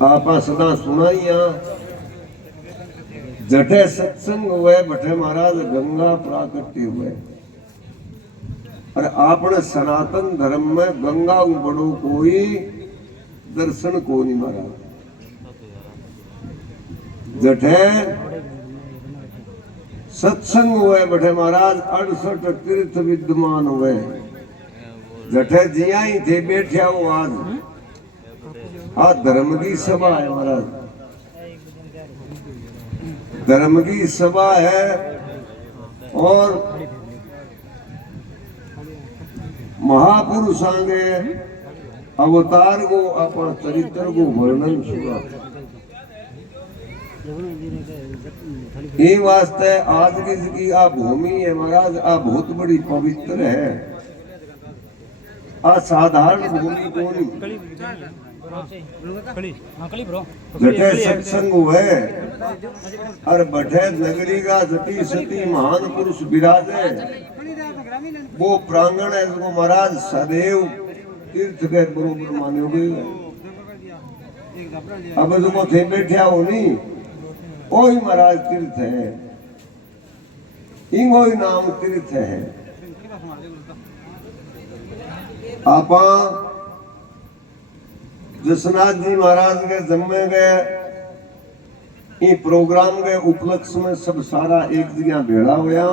आपा सदा सुनाइया जठे सत्संग हुए बठे महाराज गंगा प्राकट्य हुए। और आपने सनातन धर्म में गंगा बड़ो कोई दर्शन को नहीं महाराज। जठे सत्संग हुए बठे महाराज 68 तीर्थ विद्यमान हुए। जठे जिया ही थे बैठे हो आज धर्म की सभा है महाराज। धर्म की सभा है और महापुरुषों के अवतार को अपना चरित्र को वर्णन सुना। ये वास्ते आज की आ भूमि है महाराज, आ बहुत बड़ी पवित्र है। असाधारण भूमि को जटे सत्संग हुए और बठे नगरी का जटी सती महान पुरुष विराजे। वो प्रांगण है जो महाराज सदैव तीर्थ के बरोबर माने गए। अब जो थे बैठा हो नहीं वही महाराज तीर्थ है, इंगो ही नाम तीर्थ है। आपा जसनाथ जी महाराज के जन्मे गए प्रोग्राम के उपलक्ष्य में सब सारा एक जगह भेड़ा होया।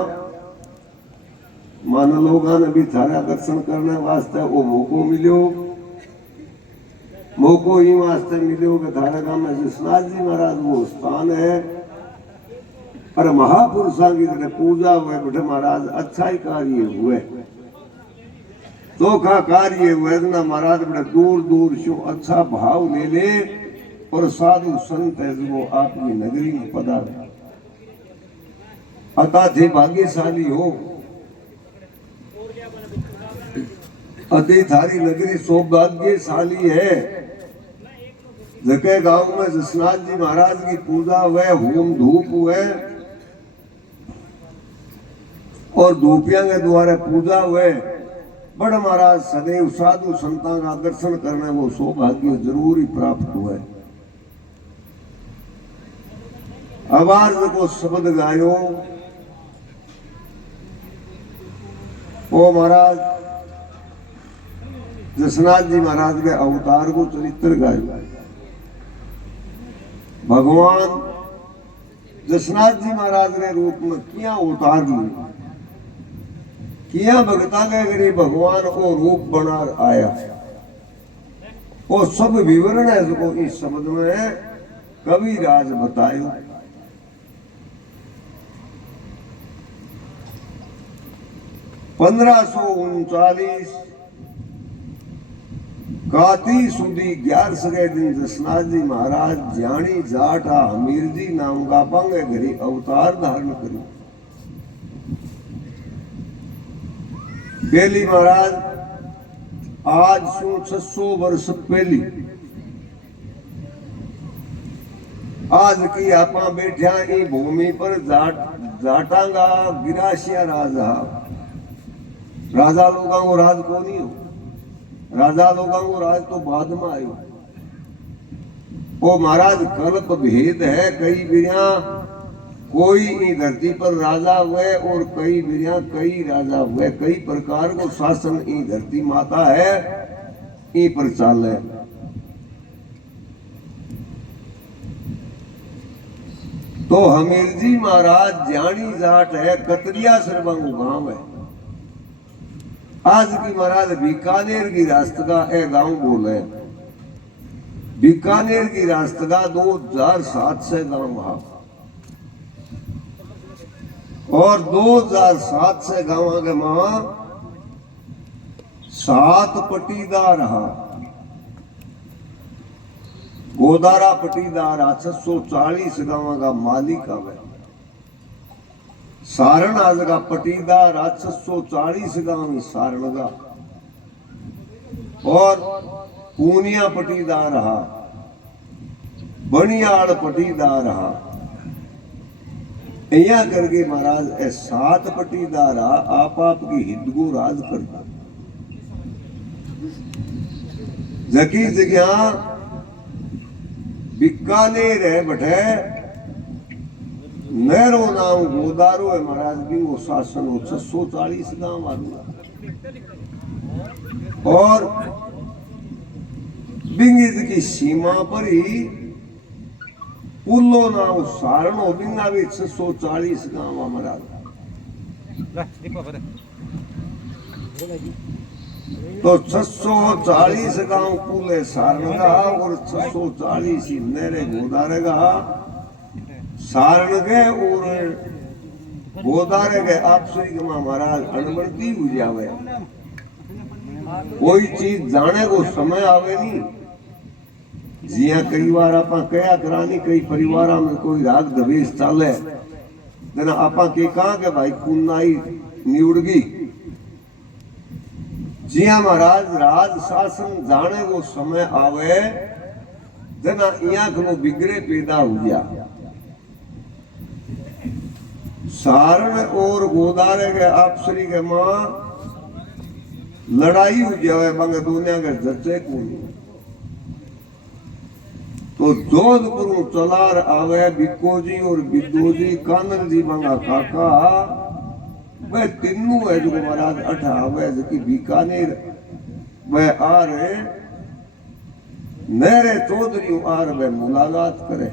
मान लोगों ने भी थारा दर्शन करने वास्ते वो मौको मिलो। मौको ही वास्ते मिलो कि थारा गांव में जसनाथ जी महाराज वो स्थान है और महापुरुषों की तरह पूजा हुए बठे महाराज अच्छा ही कार्य हुए। तो का कार्य हुए ना महाराज बड़े दूर दूर से अच्छा भाव ले ले और साधु संत है जो आपकी नगरी में पधारे। अतः थे भाग्यशाली हो, अति थारी नगरी सौभाग्यशाली है। जके गांव में जसनाथ जी महाराज की पूजा हुए, होम धूप हुए और धूपिया के द्वारा पूजा हुए। बड़ महाराज सदैव साधु संतान का दर्शन करने वो सौभाग्य जरूर ही प्राप्त हुए। आवाज को शब्द गायो ओ महाराज जसनाथ जी महाराज के अवतार को चरित्र गायो। भगवान जसनाथ जी महाराज के रूप में किया अवतार लिए, किया भगता के गरीब भगवान को रूप बना आया। वो सब विवरण है जो इस शब्द में कवि राज बतायो। पंद्रह 1539 काती सुधी 11 के दिन जसनाथ जी महाराज जानी जाटा हमीर जी नाम का पंग घरी अवतार धारण करो। पहली महाराज आज सु 600 वर्ष पहली आज की आपा बैठा ई भूमि पर जाटांगा गिरासिया राजा। राजा लोगों को राज को नहीं हो, राजा लोगों को राज तो बाद में आयो। वो महाराज कल्प भेद है। कई बिरिया कोई ई धरती पर राजा हुए और कई बिरिया कई राजा हुए। कई प्रकार को शासन ई धरती माता है ई पर चाल है। तो हमीर जी महाराज जानी जाट है, कतरिया सरबंग गांव है। आज की महाराज बीकानेर की रास्तगा ए गांव बोले। बीकानेर की रास्तगा 2007 से गांव वहां और 2007 से गांव के मां 7 पटीदार रहा। गोदारा पटीदार 640 गांव का मालिक है। सारण आज का पटीदार 640 गांव सारण का और पूनिया पटीदार रहा, बनियाड़ पटीदार रहा। ऐया करके महाराज ए 7 पटीदार आप की हिंदू राज करता। जकी जगह बीकानेर है बठे नेरो नाम गोदारो है महाराज बिंगो शासन हो 640 गांव वालू और बिंगिज की सीमा पर ही पुल्लो नाम सारण हो बिंगा भी 640 गांव महाराज तो 640 गांव पुले सारण का और 640 ही नेरे गोदारे का सारण के और गोदारे के आपसी के महाराज अनबड़ती हो जावे कोई चीज जाने को समय आवे नहीं जिया कई बार आपा कया करानी कई परिवार में कोई राग दवेश चाले जना आपा के कहा के भाई कुन्नाई निउड़गी जिया महाराज राज शासन जाने को समय आवे जना इया को बिगड़े पैदा हो गया सारण और गोदारे के आपसरी के मां लड़ाई हो जाए बंग दुनिया के जचे को तो जोधपुर चलार आवे बिक्को जी और बिद्दू जी कानन जी बंगा काका वह तीनों है जो महाराज अठा आवे जो बीकानेर वह आ रहे मेरे चौधरी आ रहे मुलाकात करे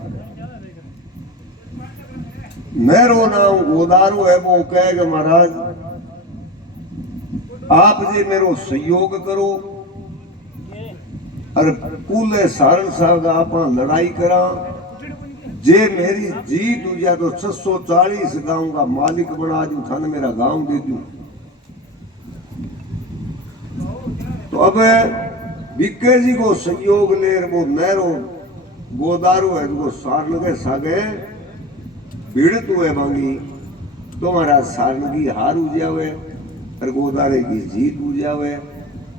मेरो नाम गोदारो है वो कहेगा महाराज आप जी मेरो सहयोग करो और पूले सारण साहब का आप लड़ाई करा जे मेरी जीत हो जाए तो 640 गांव का मालिक बना दूं थाने मेरा गांव दे दूं तो अब बिक्के जी को सहयोग ले वो नहरो गोदारो है वो सारण के सागे पीड़ित हुए मांगी तो महाराज सारण की हार हो जावे और गोदारे की जीत हो जावे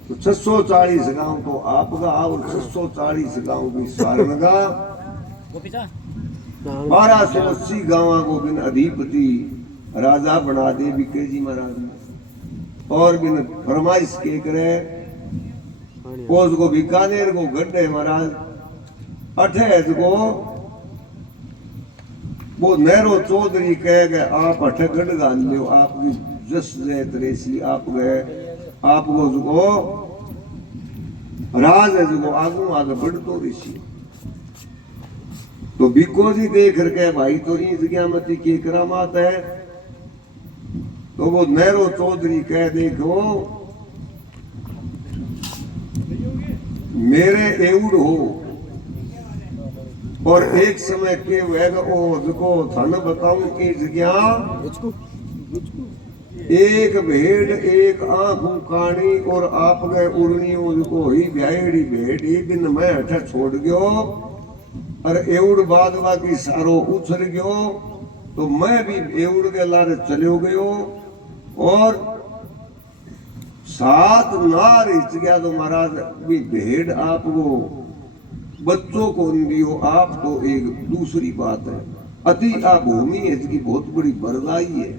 तो 640 गांव तो आपका और 640 गांव भी सारण का 1280 गांव को बिन अधिपति राजा बना दे बिक्के जी महाराज और बिन फरमाइश के करे को बीकानेर को गड्ढे महाराज अठेज को वो नेहरू चौधरी कह गए आप अठ गढ़ गाल लो आपकी जस जैत रेसी आप गए आपको जो राज है जो आगू आगे बढ़तो ऋषि तो बिको जी देख रखे भाई तो इस ज्ञामती की करामात है तो वो नेहरू चौधरी कह देखो मेरे एवड हो और एक समय के वह को धन बताऊं की जगह एक भेड़ एक आंख काणी और आप गए उड़नियों को ही ब्याड़ी भेड़ एक दिन मैं हठा छोड़ गयो और एवड़ बाद बाकी सारो उछल गयो तो मैं भी एवड़ के लारे चलो गयो और 7 नार इच गया तो महाराज भी भेड़ आपको बच्चों को दियो आप तो एक दूसरी बात है अति आ भूमि है इसकी बहुत बड़ी बरदाई है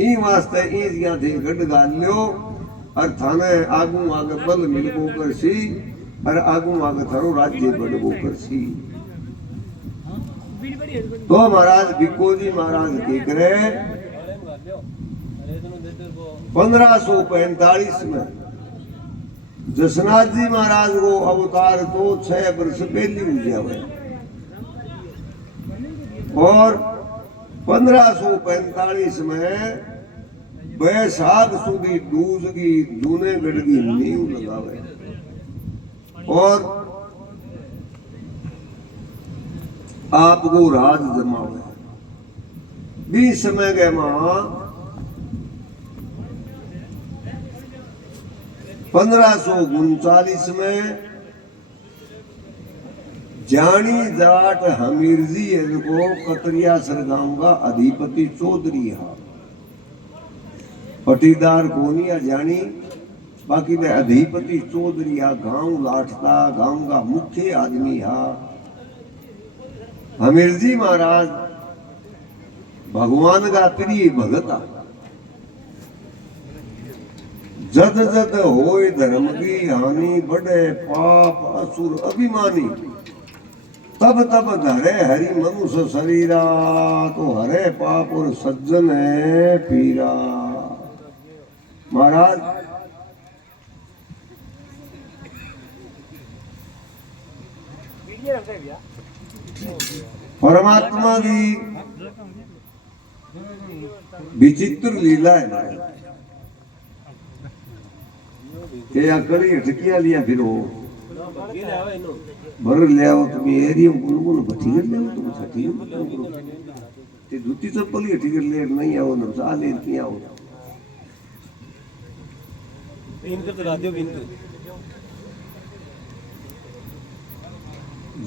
ई वास्ते ई जिया थे गढ़ गाल लियो और थाने आगू आगे बल मिलबो कर सी और आगू आगे थारो राज्य बढ़बो कर सी तो महाराज बिको जी महाराज के करे 1545 में जसनाथ जी महाराज को अवतार तो 6 वर्ष पहले हुआ है और 1545 में बैसाख सुधी दूज की जूनेगढ़ की नींव लगावे और आपको राज जमावे 20 समय के मां 1539 में जानी जाट हमीर जी को कतरिया सरगाम का अधिपति चौधरी है पटीदार कोनिया जानी बाकी में अधिपति चौधरी है गांव लाठता गांव का मुख्य आदमी है हमीर जी महाराज भगवान का प्रिय भगता जद जद होए धर्म की हानि बढ़े पाप असुर अभिमानी तब तब धरे हरि मनुष्य शरीरा, तो हरे पाप और सज्जन है पीरा। महाराज परमात्मा की विचित्र लीला है महाराज के अकड़ी अटकिया लिया फिर वो भर ले आओ तुम एरिया गुनगुन भटी कर ले तुम छठी ते जूती चप्पल ही हटी कर ले नहीं आओ न सा ले नहीं आओ इन कर चला दियो इन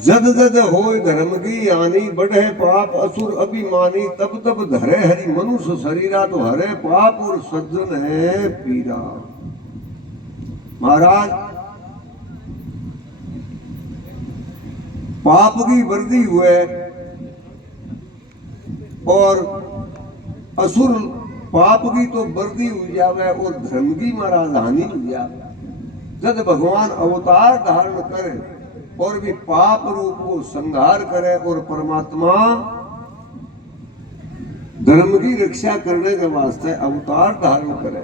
जद जद होय धर्म की आनी बढ़े पाप असुर अभिमानी, तब तब धरे हरि मनुष्य शरीरा, तो हरे पाप और सज्जन है पीरा। महाराज पाप की वृद्धि हुए और असुर पाप की तो वृद्धि हो जावे और धर्म की महाराज हानि हो जावे। जब भगवान अवतार धारण करे और भी पाप रूप को संहार करे और परमात्मा धर्म की रक्षा करने के वास्ते अवतार धारण करे।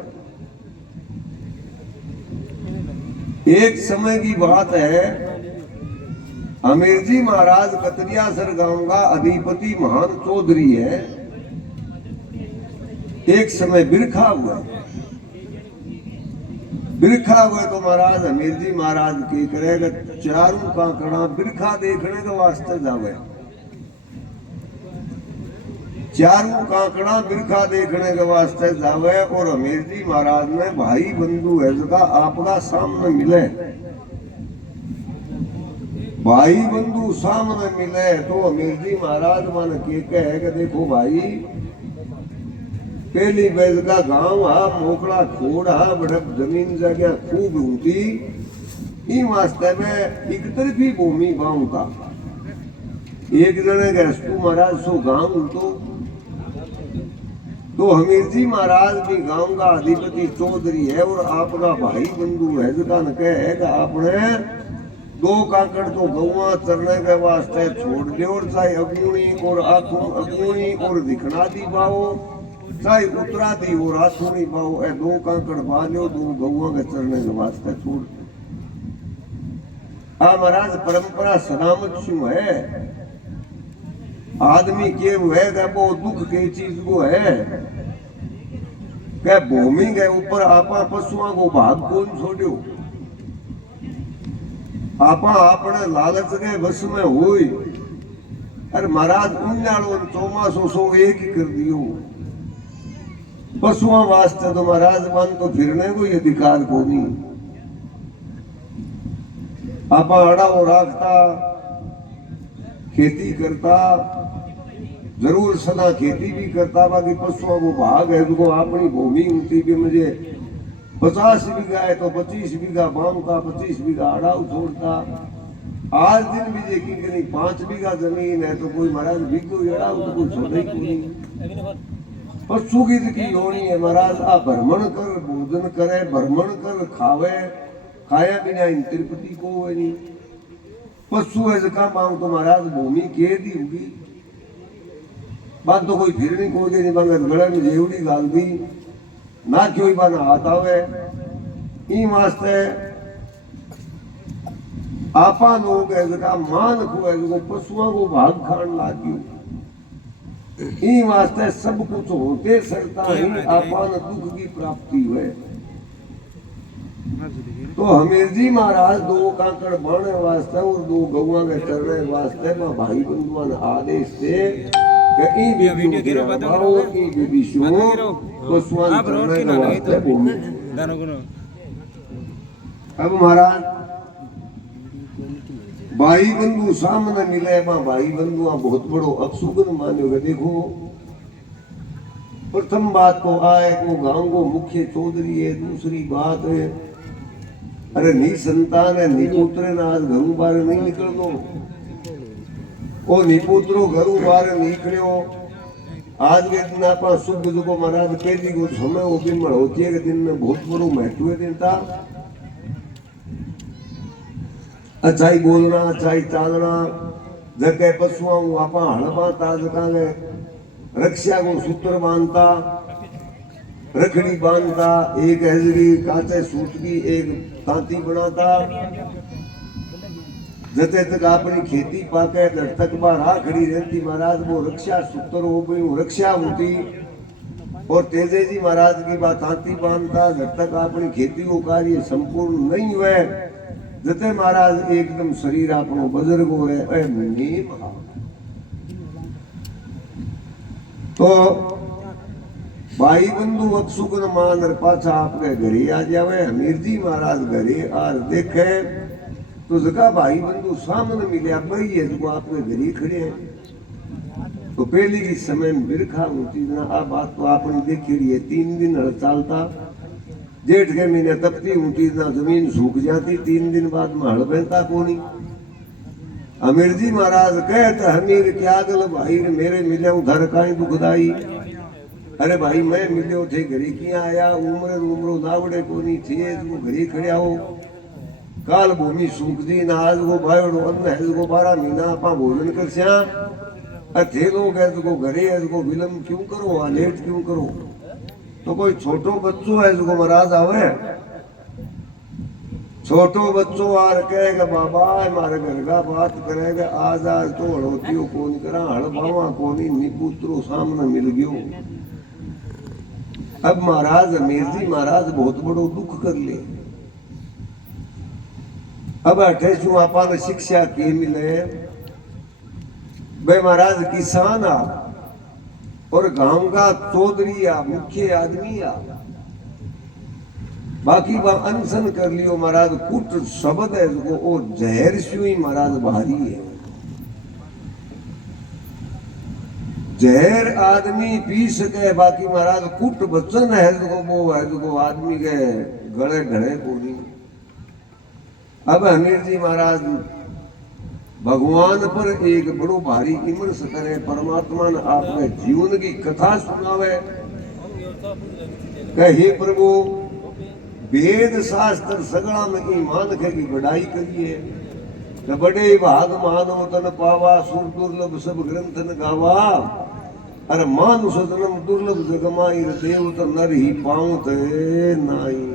एक समय की बात है, अमीर जी महाराज कतरियासर गांव का अधिपति महान चौधरी है। एक समय बिरखा हुआ तो महाराज अमीर जी महाराज की करेगा चारों कांकड़ा बिरखा देखने के वास्ते जावे। चारों कांकड़ा बिरखा देखने के वास्ते जावे और अमीर जी महाराज ने भाई बंधु है जगह आपका सामने मिले। भाई बंधु सामने मिले तो अमीर जी महाराज मन के कहे कि देखो भाई, पहली बैल का गांव हा मोकड़ा खोड़ हा बड़ा जमीन जगह खूब ऊंची, ई वास्ते में एक तरफी भूमि गांव का एक जने गैसू महाराज सो गांव तो हमीर जी महाराज भी गांव का अधिपति चौधरी है और आपका भाई बंधु है जगह न कहे कि आपने दो काकड़ तो गौवा चरने के वास्ते छोड़ दे और चाहे अग्नि और आंखों अग्नि और दिखना दी बाओ चाहे उतरा दी और आंखों बाओ ए दो काकड़ बालो दो गौवा के चरने के वास्ते छोड़। महाराज परंपरा सलामत शू है, आदमी के है कि वो दुख की चीज को है कि भूमि के ऊपर आपा पशुओं को भाग कौन छोड़ो, आपा अपने लालच के वश में हुई। अरे महाराज उन्यालो चौमासो सो एक ही कर दियो, पशुओं वास्ते तो महाराज मान तो फिरने को अधिकार को नहीं। आपा अड़ा और राखता खेती करता जरूर सदा खेती भी करता, बाकी पशुओं को भाग है तो अपनी भूमि होती भी मुझे 50 बीघा है तो 25 बीघा बांधता, 25 बीघा अड़ाऊ छोड़ता। आज दिन भी देखी कि नहीं 5 बीघा जमीन है तो कोई महाराज बीघो अड़ाऊ तो कोई छोड़े ही नहीं। पशु की होनी है महाराज, आ भ्रमण कर भोजन करे, भ्रमण कर खावे, खाया बिना इन तिरुपति को है नहीं। पशु है जका मांग तो महाराज भूमि के दी होगी, बात तो कोई फिरनी को दे नहीं मांगे गले में जेवड़ी गाल दी ना क्यों बना आता है। ई वास्ते आपा लोग ऐसा मान को है पशुओं को भाग खान लागी। ई वास्ते सब कुछ होते सरता ही आपान दुख की प्राप्ति हुए। तो हमीर जी महाराज दो काकड़ बाने वास्ते और दो गौवा के चरने वास्ते में भाई बंधुआन आदेश से अब महाराज भाई बंधु सामने मिले, भाई बंधु बहुत बड़ो अपशुगन मान्यो। देखो प्रथम बात तो आए को गांव को मुख्य चौधरी है, दूसरी बात है अरे नी संतान है नी पुत्र ना आज घरों बाहर नहीं निकल दो, ओ निपुत्रो घरों बाहर निकलो। आज के दिन आप शुभ जो महाराज पहली को समय वो बिमल होती है कि दिन में बहुत बड़ो महत्व देता। अच्छाई बोलना, अच्छाई चालना, जगह पशुओं आपा हल बांधता जगह रक्षा को सूत्र बांधता रखड़ी बांधता एक हजरी काचे सूत की एक तांती बनाता जते तक अपनी खेती पाके जब तक बाहर खड़ी रहती महाराज वो रक्षा सूत्र हो गई रक्षा होती और तेजे जी महाराज की बात तांती बांधता जब तक अपनी खेती को कार्य संपूर्ण नहीं हुए जते महाराज एकदम शरीर आपनो बुजुर्ग हो रहे तो भाई बंधु अपसुकन मान पाछा आपके घरे आ जावे हमीर जी महाराज घरे आर देखे तो जगह भाई बंधु सामने मिले भाई है जो आपके घरे खड़े हैं तो पहली की समय में बिरखा होती ना आ बात तो आपने देखी रही है 3 दिन हल चालता जेठ के महीने तपती होती ना जमीन सूख जाती 3 दिन बाद में हल बहता कोनी अमीर जी महाराज कहते हमीर क्या गल भाई ने मेरे मिले उधर काई दुखदाई अरे भाई मैं मिलो थे घरे किया आया उम्र नावड़े कोनी थे तो घरे खड़े आओ काल भूमि सूख दी ना आज वो भाईड़ो अन्न है को 12 महीना आपा भोजन कर स्या थे लोग है तो घरे है तो विलम्ब क्यों करो लेट क्यों करो तो कोई छोटो बच्चो है जो महाराज आवे छोटो बच्चो आर कहेगा बाबा हमारे घर का बात करेगा आज तो हड़ोतियो कौन करा हड़बावा कोनी निपुत्रो सामने मिल गयो अब महाराज अमीर जी महाराज बहुत बड़ो दुख कर ले अब अठेशु आपा ने शिक्षा के मिले भाई महाराज किसान आ और गांव का चौधरी आ मुख्य आदमी आ बाकी बा अनशन कर लियो महाराज कुट शब्द है जो ओ जहर से ही महाराज भारी है जहर आदमी पी सके बाकी महाराज कुट वचन है जो वो है जो आदमी के गले ढड़े को नहीं अब हमीर जी महाराज भगवान पर एक बड़ो भारी इमरस करे परमात्मा ने आपने जीवन की कथा सुनावे हे प्रभु वेद शास्त्र सगड़ा में ईमान के की बढ़ाई करिए तो बड़े भाग मानव तन पावा सुर दुर्लभ सब ग्रंथ न गावा अरे मानुष जन्म दुर्लभ जगमाई देव तो नर ही पाऊत नाई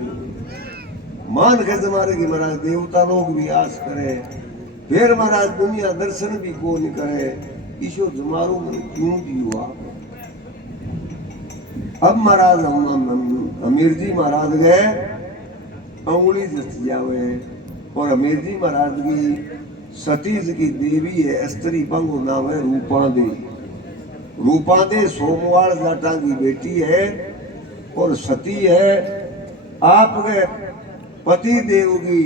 मान के तुम्हारे की महाराज देवता लोग भी आस करे फिर महाराज दुनिया दर्शन भी को नहीं करे ईश्वर तुम्हारो में क्यों दियो आप अब महाराज अमीर जी महाराज गए अंगुली जस जावे और अमीर जी महाराज की सतीज की देवी है स्त्री पंगो नाम है रूपा दे सोमवार जाटा की बेटी है और सती है आपके पति देव की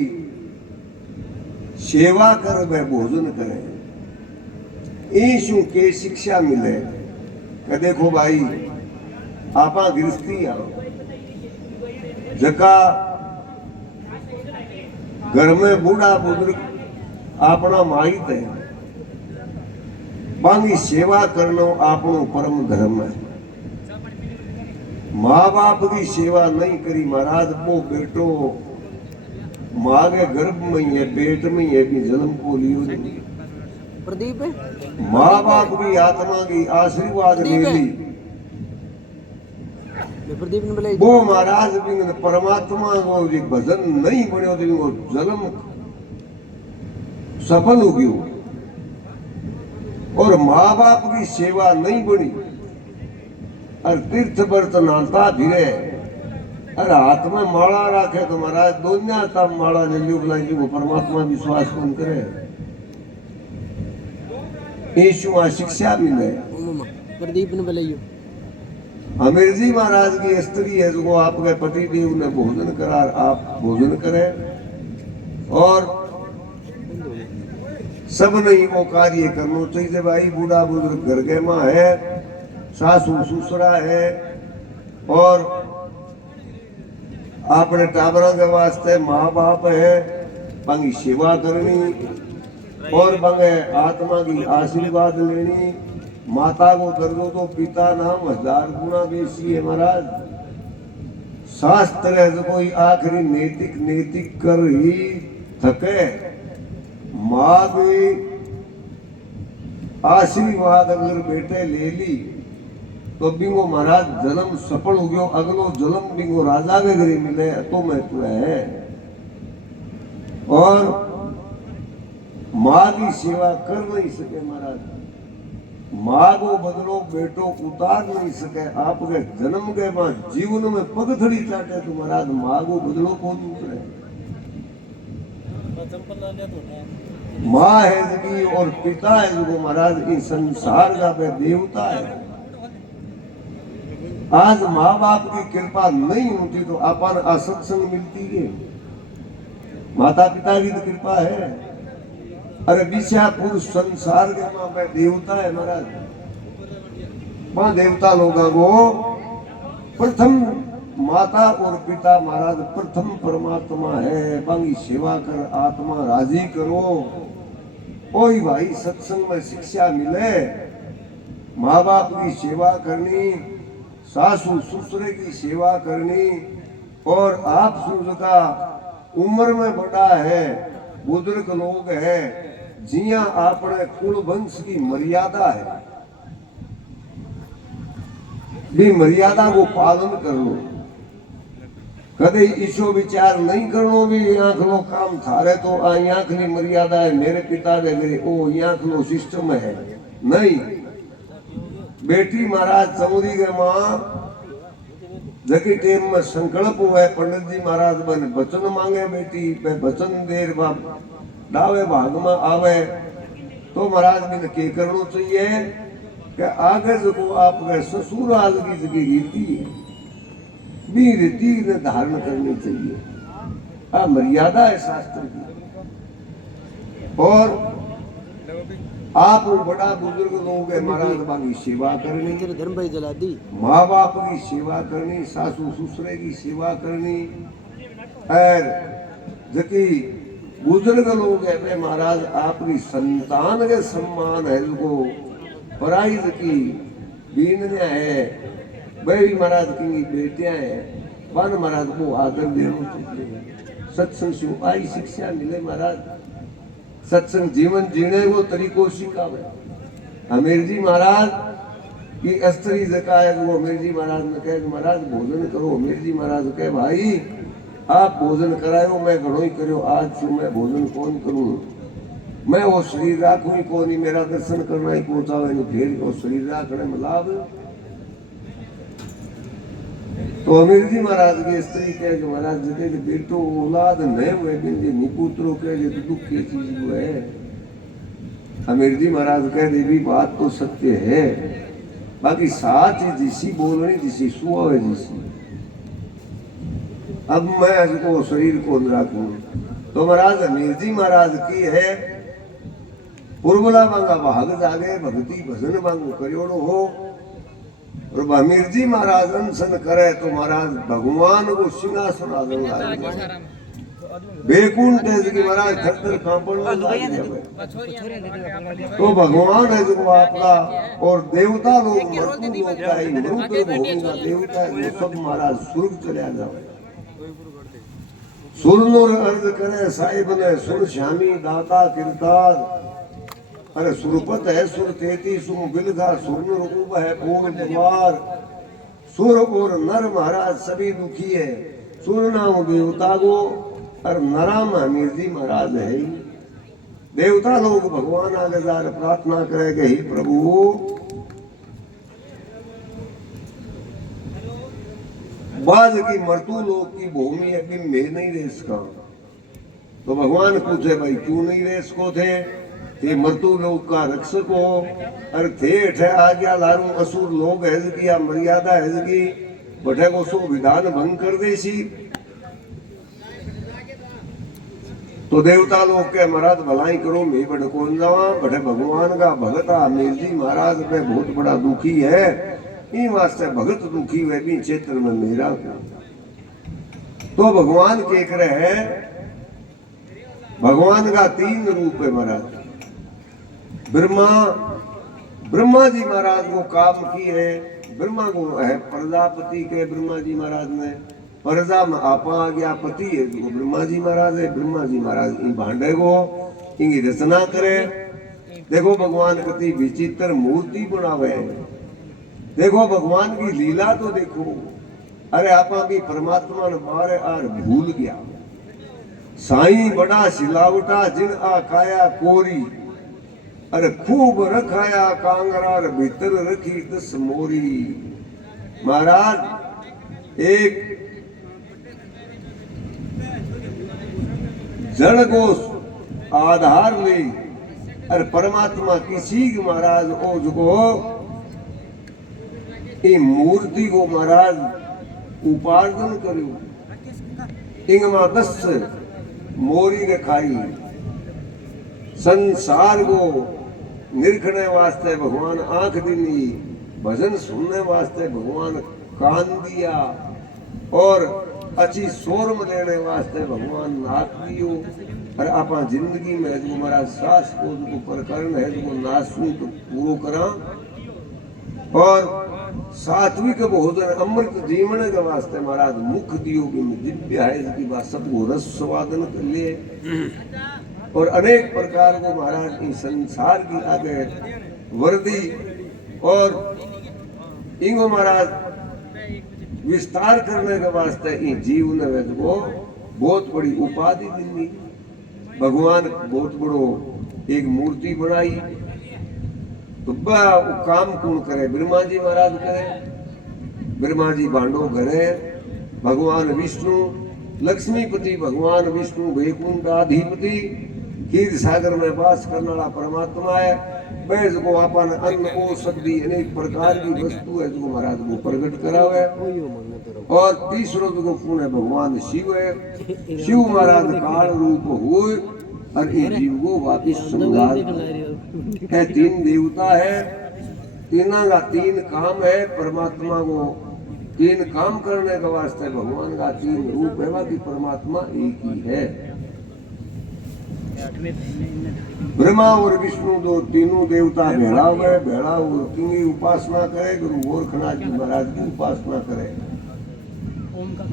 सेवा कर वह भोजन करे ईशु के शिक्षा मिले कि देखो भाई आपा गृहस्थी आओ जका घर में बूढ़ा बुजुर्ग अपना माहित है बाकी सेवा करना आपनो परम धर्म है माँ बाप की सेवा नहीं करी महाराज वो बेटो माँ के गर्भ में है पेट में है भी जन्म को लियो प्रदीप माँ बाप की आत्मा की आशीर्वाद मिली वो महाराज भी परमात्मा को भजन नहीं बनो तो वो जन्म सफल हो गयो और माँ बाप की सेवा नहीं बनी और तीर्थ व्रत नाता फिरे अरे हाथ में माला रखे तो महाराज दुनिया तब माला ने जी को परमात्मा विश्वास कौन करे यीशु शिक्षा मिले प्रदीप ने बुलाइयो अमीर जी महाराज की स्त्री है जो आपके पति देव ने भोजन करा आप भोजन करें और सब नहीं वो कार्य करना चाहिए भाई बूढ़ा बुजुर्ग घर के माँ है सासू ससुरा है और अपने टाबरा के वास्ते माँ बाप है बंगी सेवा करनी और बंगे आत्मा की आशीर्वाद लेनी माता को कर दो तो पिता नाम 1000 गुना बेसी है महाराज शास्त्र है तो कोई आखिरी नैतिक कर ही थके माँ भी आशीर्वाद अगर बेटे ले ली तो बिंगो महाराज जन्म सफल हो गयो, अगलो जन्म बिंगो राजा के घरे मिले तो मैं तुम्हें है। और माँ की सेवा कर नहीं सके महाराज, माँ को बदलो बेटो उतार नहीं सके, आपके जन्म के बाद जीवन में पगथड़ी चाटे तो महाराज माँ को बदलो कौन उतरे। माँ है जगी और पिता है जो महाराज इस संसार का वे देवता है। आज माँ बाप की कृपा नहीं होती तो अपन असत्संग मिलती है, माता पिता की तो कृपा है। अरे विषया पुरुष संसार के माँ पे देवता है महाराज, माँ देवता लोगों को प्रथम माता और पिता महाराज प्रथम परमात्मा है। बाकी सेवा कर आत्मा राजी करो। कोई भाई सत्संग में शिक्षा मिले, माँ बाप की सेवा करनी, सासू ससुरे की सेवा करनी। और आप सुनता उम्र में बड़ा है, बुजुर्ग लोग है, जिया अपने कुल वंश की मर्यादा है, भी मर्यादा को पालन करो। कदे ईशो विचार नहीं करनो भी आंख लो काम थारे तो आंख नी मर्यादा है, मेरे पिता के घरे ओ आंख लो सिस्टम है नहीं। बेटी महाराज समुदी के माँ जकी टेम में संकल्प हुआ पंडित जी महाराज बन वचन मांगे बेटी पे वचन देर बाप डावे भाग में आवे तो महाराज ने के करना चाहिए कि आगे जो आपके ससुराल की जगह रीति भी रीति ने धारण करनी चाहिए। मर्यादा है शास्त्र की। और आप बड़ा बुजुर्ग लोग है महाराज बाकी सेवा करनी, धर्म भाई जला दी, माँ बाप की सेवा करनी, सासू ससुरे की सेवा करनी। और जबकि बुजुर्ग लोग है महाराज आपकी संतान के सम्मान है जो प्राइज की बीनने है, वही महाराज की बेटियां है, वन महाराज को आदर देना चाहिए। सत्संग से आई शिक्षा मिले महाराज, सत्संग जीवन जीने को तरीको सिखावे। अमीर जी महाराज की स्त्री जका है वो अमीर जी महाराज ने कहे महाराज भोजन करो। अमीर जी महाराज कहे भाई आप भोजन करायो, मैं घणो ही करो, आज से मैं भोजन कौन करूं, मैं वो शरीर राखू ही कौन ही, मेरा दर्शन करना ही पहुंचावे नहीं, फिर वो शरीर राखने में लाभ। तो अमीर जी महाराज की स्त्री कहे कि महाराज जी के बेटो औलाद नए हुए बिंदे निपुत्रो कहे तो दुख की चीज वो है। अमीर जी महाराज कह देवी बात तो सत्य है, बाकी साथ ही जिसी बोलनी जिसी सुआ है जिसी, अब मैं इसको शरीर को राखूं। तो महाराज अमीर जी महाराज की है पुरबला मांगा भाग जागे भक्ति भजन मांगो करियोड़ो हो। और अमीर जी महाराज अनशन करे तो महाराज भगवान को सिंहासन आदर लागे, बेकुंठ है कि महाराज थर कांपण तो भगवान है जो आपका। और देवता लोग मृत्यु लोग का ही मृत्यु भूमि का देवता है वो सब महाराज स्वर्ग चले जाओ। सुर नूर अर्ज करे साहिब ने सुर श्यामी दाता किरतार। अरे सुरपत है सुर तेती सुम बिलधा सुर रूप है पूर्ण द्वार। सुर और नर महाराज सभी दुखी है, सुर नाम देवता को और नराम अमीर जी महाराज है। देवता लोग भगवान आगे जार प्रार्थना करेंगे ही प्रभु बाज की मृत्यु लोग की भूमि अभी मैं नहीं रह सका। तो भगवान पूछे भाई क्यों नहीं रह सको थे मृत्यु लोग का रक्षक हो। अरे थे आ गया लारू असुर लोग है की मर्यादा है की बठे को सो विधान भंग कर दे सी। तो देवता लोग के महाराज भलाई करो मैं बड़े कौन जावा, बड़े भगवान का भगत अमीर जी महाराज पे बहुत बड़ा दुखी है, इन वास्ते भगत दुखी हुए भी क्षेत्र में मेरा। तो भगवान के कह रहे हैं भगवान का 3 रूप है महाराज। ब्रह्मा जी महाराज को काम की है, ब्रह्मा को है प्रजापति के ब्रह्मा जी महाराज ने, प्रजा में आपा आ गया पति है जो ब्रह्मा जी महाराज है। ब्रह्मा जी महाराज इन भांडे को इनकी रचना करे देखो भगवान कितनी विचित्र मूर्ति बनावे, देखो भगवान की लीला तो देखो। अरे आपा भी परमात्मा ने मारे आर भूल गया। साईं बड़ा सिलावटा जिन आ काया कोरी, अरे खूब रखाया कांगरार भीतर रखी 10 मोरी। महाराज एक जड़ को आधार ले, अरे परमात्मा किसी की महाराज ओ जो ये मूर्ति को महाराज उपार्जन करो, इंगमा 10 मोरी ने खाई। संसार को निरखने वास्ते भगवान आंख दी, भजन सुनने वास्ते भगवान कान दिया, और अच्छी शोरम लेने वास्ते भगवान नाक दियो। और आपा जिंदगी में जो महाराज सास को जो प्रकरण है जो नासू तो पूरो करा, और सात्विक भोजन अमृत जीवन के वास्ते महाराज मुख दियो कि दिव्य है इसकी बात सबको रस स्वादन कर लिए। और अनेक प्रकार को महाराज इस संसार की आगे वर्दी और इनको महाराज विस्तार करने के वास्ते इन जीवन में को बहुत बड़ी उपाधि दी। भगवान बहुत बड़ो एक मूर्ति बनाई, तो काम कौन करे? ब्रह्मा जी महाराज करे। ब्रह्मा जी भांडो घरे, भगवान विष्णु लक्ष्मीपति, भगवान विष्णु वैकुंठाधिपति क्षीर सागर में वास करने वाला परमात्मा है। वह जो अपन अन्न औषधि अनेक प्रकार की वस्तु है जो महाराज को प्रकट करावे। और तीसरो जो कौन है? भगवान शिव है। शिव महाराज काल रूप हुए और ये जीव को वापिस संगार है। 3 देवता है, तीनों का 3 काम है। परमात्मा को 3 काम करने के वास्ते भगवान का 3 रूप है, बाकी परमात्मा एक ही है। ब्रह्मा और विष्णु दो तीनों देवता भेड़ा हुए, भेड़ा की उपासना करे, गुरु गोरखनाथ जी महाराज की उपासना करे।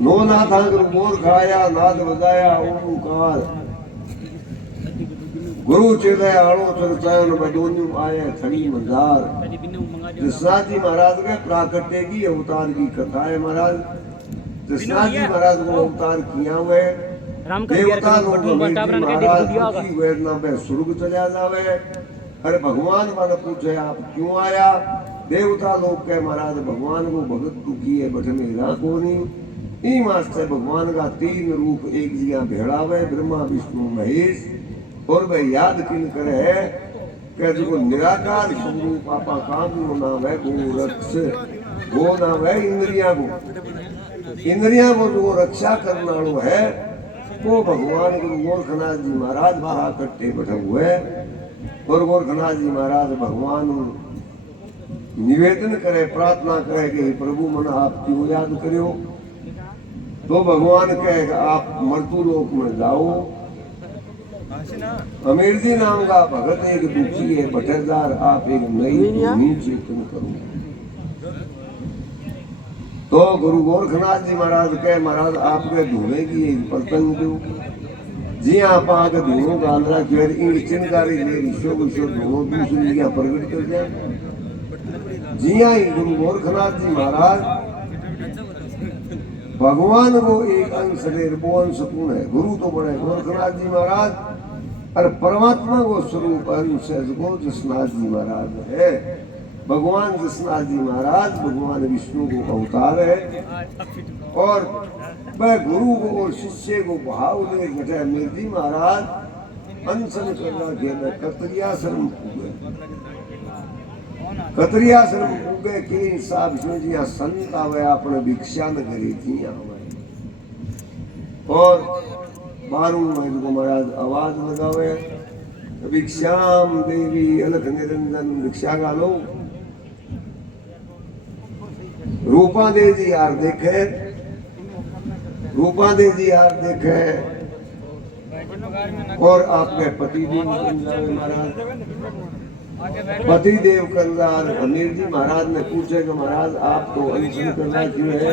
नो नाथ गुरु गोर खाया, नाद बजाया ओंकार, गुरु चेले आड़ो चरचायन बडोन्यू आए थड़ी मंदार। कृष्णा जी महाराज के प्राकट्य की अवतार की कथा है। महाराज कृष्णा जी महाराज को अवतार किया हुए देवता लोग महाराज की वेदना में स्वर्ग चला जावे। अरे भगवान मन पूछे आप क्यों आया? देवता लोग के महाराज भगवान को भगत दुखी है बट मेरा को नहीं। ई वास्ते भगवान का 3 रूप एक जगह भेड़ा हुए, ब्रह्मा विष्णु महेश। और वह याद किन करे है कि जो निराकार स्वरूप आपा काम नाम है गोरक्ष, वो नाम है इंद्रिया को। इंद्रिया को जो रक्षा करने वालों है वो भगवान गुरु गोरखनाथ जी महाराज प्राकट्य बैठे हुए। और गोरखनाथ जी महाराज भगवान निवेदन करे, प्रार्थना करे कि प्रभु मन आप क्यों याद करो? तो भगवान कहे कि आप मृत्यु लोक में जाओ। अमीर जी नाम का भगत एक दुखी है बटेदार, आप एक नई भूमि चेतन करो। तो गुरु गोरखनाथ जी महाराज कहे महाराज आपके धुने की एक पतंग दो। जी आप आगे धुनों का आंध्रा क्यों इंग चिनकारी ले ऋषो विषो धुनों दूसरी क्या प्रकट कर जाए। जी हाँ गुरु गोरखनाथ जी महाराज भगवान को एक अंश वो अंश कौन है? गुरु तो बने गोरखनाथ जी महाराज, और परमात्मा को स्वरूप अंश को जसनाथ जी महाराज है। भगवान जसनाथ जी महाराज भगवान विष्णु को अवतार है। और वह गुरु को और शिष्य को भाव ले बैठे। मिर्जी महाराज अनशन करना के कतरियाश्रम पूगे, कतरियाश्रम पूगे के हिसाब से जी संत आवे अपने भिक्षा न करी थी। और 12 को महाराज आवाज लगावे भिक्षाम देवी अलख निरंजन भिक्षा का लो। रूपा देव जी यार देखे, रूपा देव जी यार देखे। और आपके पति देव महाराज, पति देव कंगार अमीर जी महाराज ने पूछे कि महाराज आप तो अनशन करना क्यों है?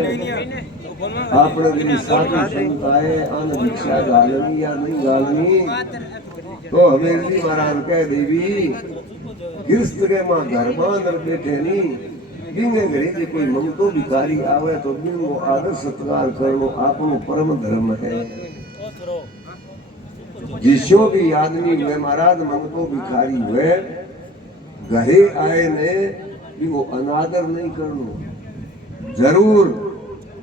आपने साधु संत आए अन भिक्षा गालनी या नहीं गालनी? तो हमें जी महाराज कह देवी गिरस्त के मां घर बांधर बैठे नहीं बिंगे घरी जे कोई ममतो भिखारी आवे तो बिंगो आदर सत्कार करनो आपनो परम धर्म है। जिसो भी आदमी हुए महाराज ममतो भिखारी हुए घरे आए ने बिंगो अनादर नहीं करनो, जरूर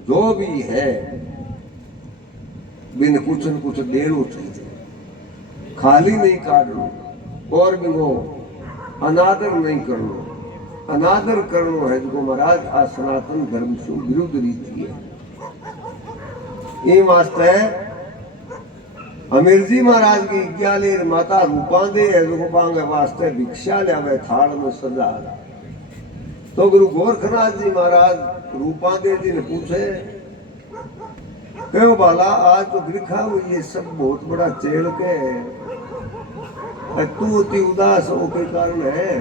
जो भी है बिन कुछ न कुछ देनो चाहिए, खाली नहीं काटनो और बिंगो अनादर नहीं करनो। अनादर करनो है जो महाराज आ सनातन धर्म से विरुद्ध रीति है। ये वास्ते अमीर जी महाराज की ग्यालेर माता रूपांदे है जो पांगे वास्ते भिक्षा लियावे थाल में सजा। तो गुरु गोरखनाथ जी महाराज रूपांदे जी ने पूछे क्यों बाला आज तो भिक्षा हुई ये सब बहुत बड़ा चेल के तू अति उदास हो के कारण है।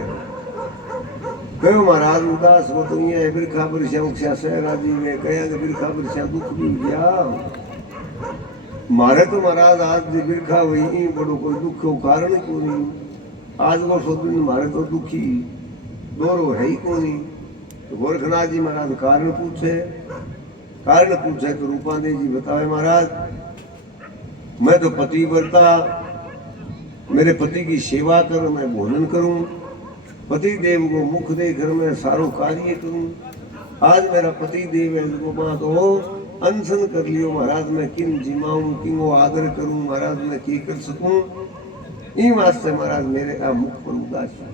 क्यों महाराज उदास हो तो ये बिरखा बिरसा सहरा जी में कहेंगे बिरखा बिरसा दुख भी गया मारे तो महाराज आज जी बिरखा हुई बड़ो कोई दुख हो कारण क्यों नहीं। आज वो सो दिन मारे तो दुखी दोरो है ही क्यों नहीं। तो गोरखनाथ जी महाराज कारण पूछे तो रूपांदे जी बतावे महाराज मैं तो पतिव्रता मेरे पति की सेवा करूं, मैं भोजन करूं, पति देव को मुख दे घर में सारो कार्य करूं। आज मेरा पति देव है जो बात हो अनशन कर लियो महाराज मैं किन जिमाऊं किंगो आदर करूं महाराज मैं की कर सकूं। इन वास्ते महाराज मेरे आ मुख पर उदास है।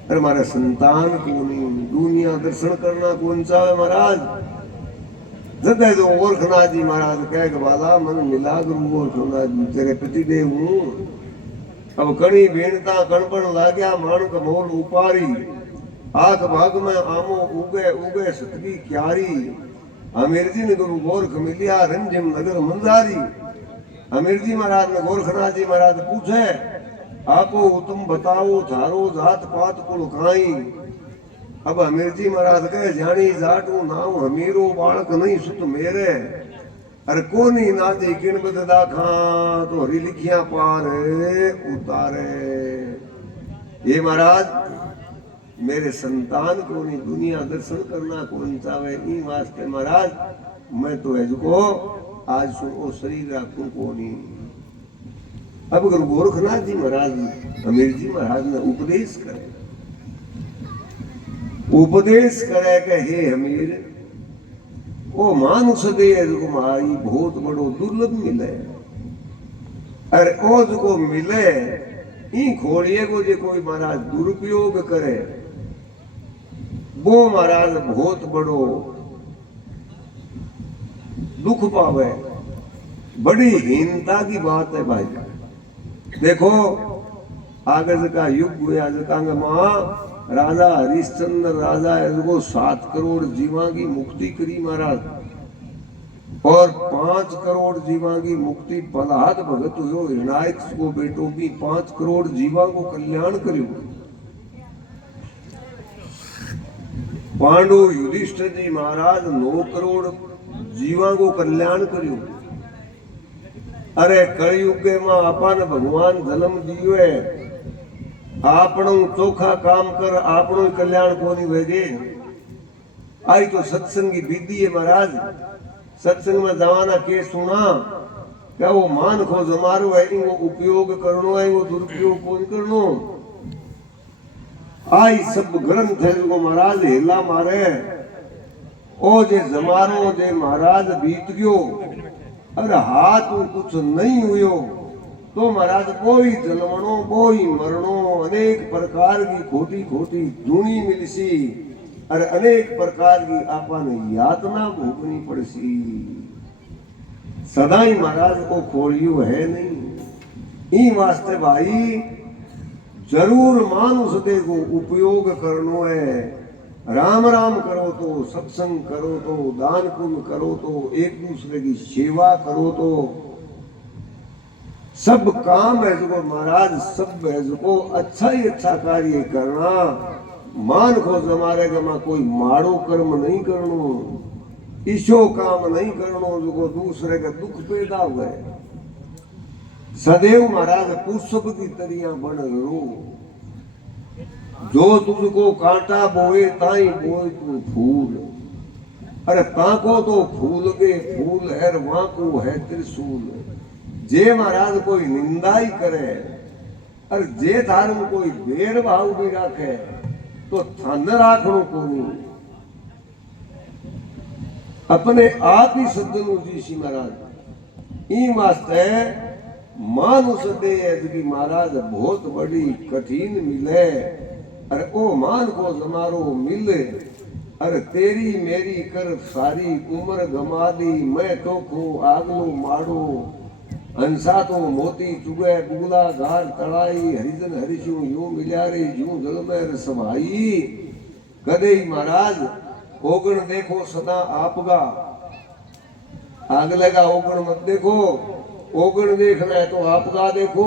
अरे हमारा संतान को नहीं दुनिया दर्शन करना कौन सा है महाराज। जदे जो गोरखनाथ जी महाराज कह के बाला मन मिला गुरु गोरखनाथ जी तेरे पति देव हूं। अब कणी बेनता कणपण लाग्या मानक मोल उपारी आख भाग में आमो उगे उगे सतगी क्यारी। अमीर जी ने गुरु गोरख मिलिया रंजिम नगर मंजारी। अमीर जी महाराज ने गोरखनाथ जी महाराज पूछे आपो तुम बताओ थारो जात पात कुल काई। अब अमीर जी महाराज कहे जानी जाटू नाव हमीरो बालक नहीं सुत मेरे। अरे कोनी नादी किन बद दाखा तो हरी लिखिया पार उतारे। ये महाराज मेरे संतान को नहीं दुनिया दर्शन करना कौन चाहे ई वास्ते महाराज मैं तो है को आज सुनो शरीर रखूं को नहीं। अब गुरु गोरखनाथ जी महाराज अमीर जी महाराज ने उपदेश करे के हे अमीर ओ मानुष दे मारी बहुत बड़ो दुर्लभ मिले। अरे ओ जो मिले ई खोलिए को जो कोई महाराज दुरुपयोग करे वो महाराज बहुत बड़ो दुख पावे। बड़ी हीनता की बात है भाई। देखो आगे का युग हुआ जकांग मां राजा हरिश्चंद्र राजा है वो 7 करोड़ जीवा की मुक्ति करी महाराज और 5 करोड़ जीवा की मुक्ति प्रहलाद भगत हुयो हिरणायक को बेटो भी 5 करोड़ जीवा को कल्याण करियो। पांडु युधिष्ठिर जी महाराज 9 करोड़ जीवा को कल्याण करियो। अरे कलयुग में अपन भगवान जन्म दियो है आपनो चोखा काम कर आपनो कल्याण को नहीं भेजे। आई तो सत्संग की विधि है महाराज। सत्संग में जमाना के सुना क्या वो मान खो जमारो है वो उपयोग करनो है वो दुरुपयोग कौन करनो। आई सब ग्रंथ है जो महाराज हेला मारे ओ जे जमारो जे महाराज बीत गयो। अरे हाथ में कुछ नहीं हुयो तो महाराज कोई जन्मनो कोई मरणो अनेक प्रकार की खोटी खोटी धूनी मिलसी और अनेक प्रकार की आपन यातना भोगनी पड़सी। सदाई महाराज को खोलियो है नहीं। ई वास्ते भाई जरूर मानुष दे को उपयोग करनो है। राम राम करो तो सत्संग करो तो दान पुण्य करो तो एक दूसरे की सेवा करो तो सब काम है जो महाराज सब है जो अच्छा ही अच्छा कार्य करना। मान खो जमारे गमा कोई माड़ो कर्म नहीं करनो ईशो काम नहीं करनो जो दूसरे का दुख पैदा हुए। सदैव महाराज पुष्प की तरिया बन रो, जो तुझको कांटा बोए ताई बोए तू फूल, अरे ताको तो फूल के फूल है वहां को है त्रिशूल। जे महाराज कोई निंदा ही करे और जे धार्म कोई भेद भाव भी राखे तो थन राखणो कोनी, अपने आप ही सदनु जी सी महाराज ई वास्ते मानुष दे यदि महाराज बहुत बड़ी कठिन मिले, अरे ओ मान को जमारो मिले, अरे तेरी मेरी कर सारी उम्र गमा दी, मैं तो को आगलो मारो, हंसा तो मोती चुगे बुगला घार तड़ाई, हरिजन हरिशु यूं मिल्या रे यूं जल में रसभाई। कदे महाराज ओगण देखो सदा आपगा, आग लगा ओगण मत देखो, ओगण देखना है तो आपका देखो,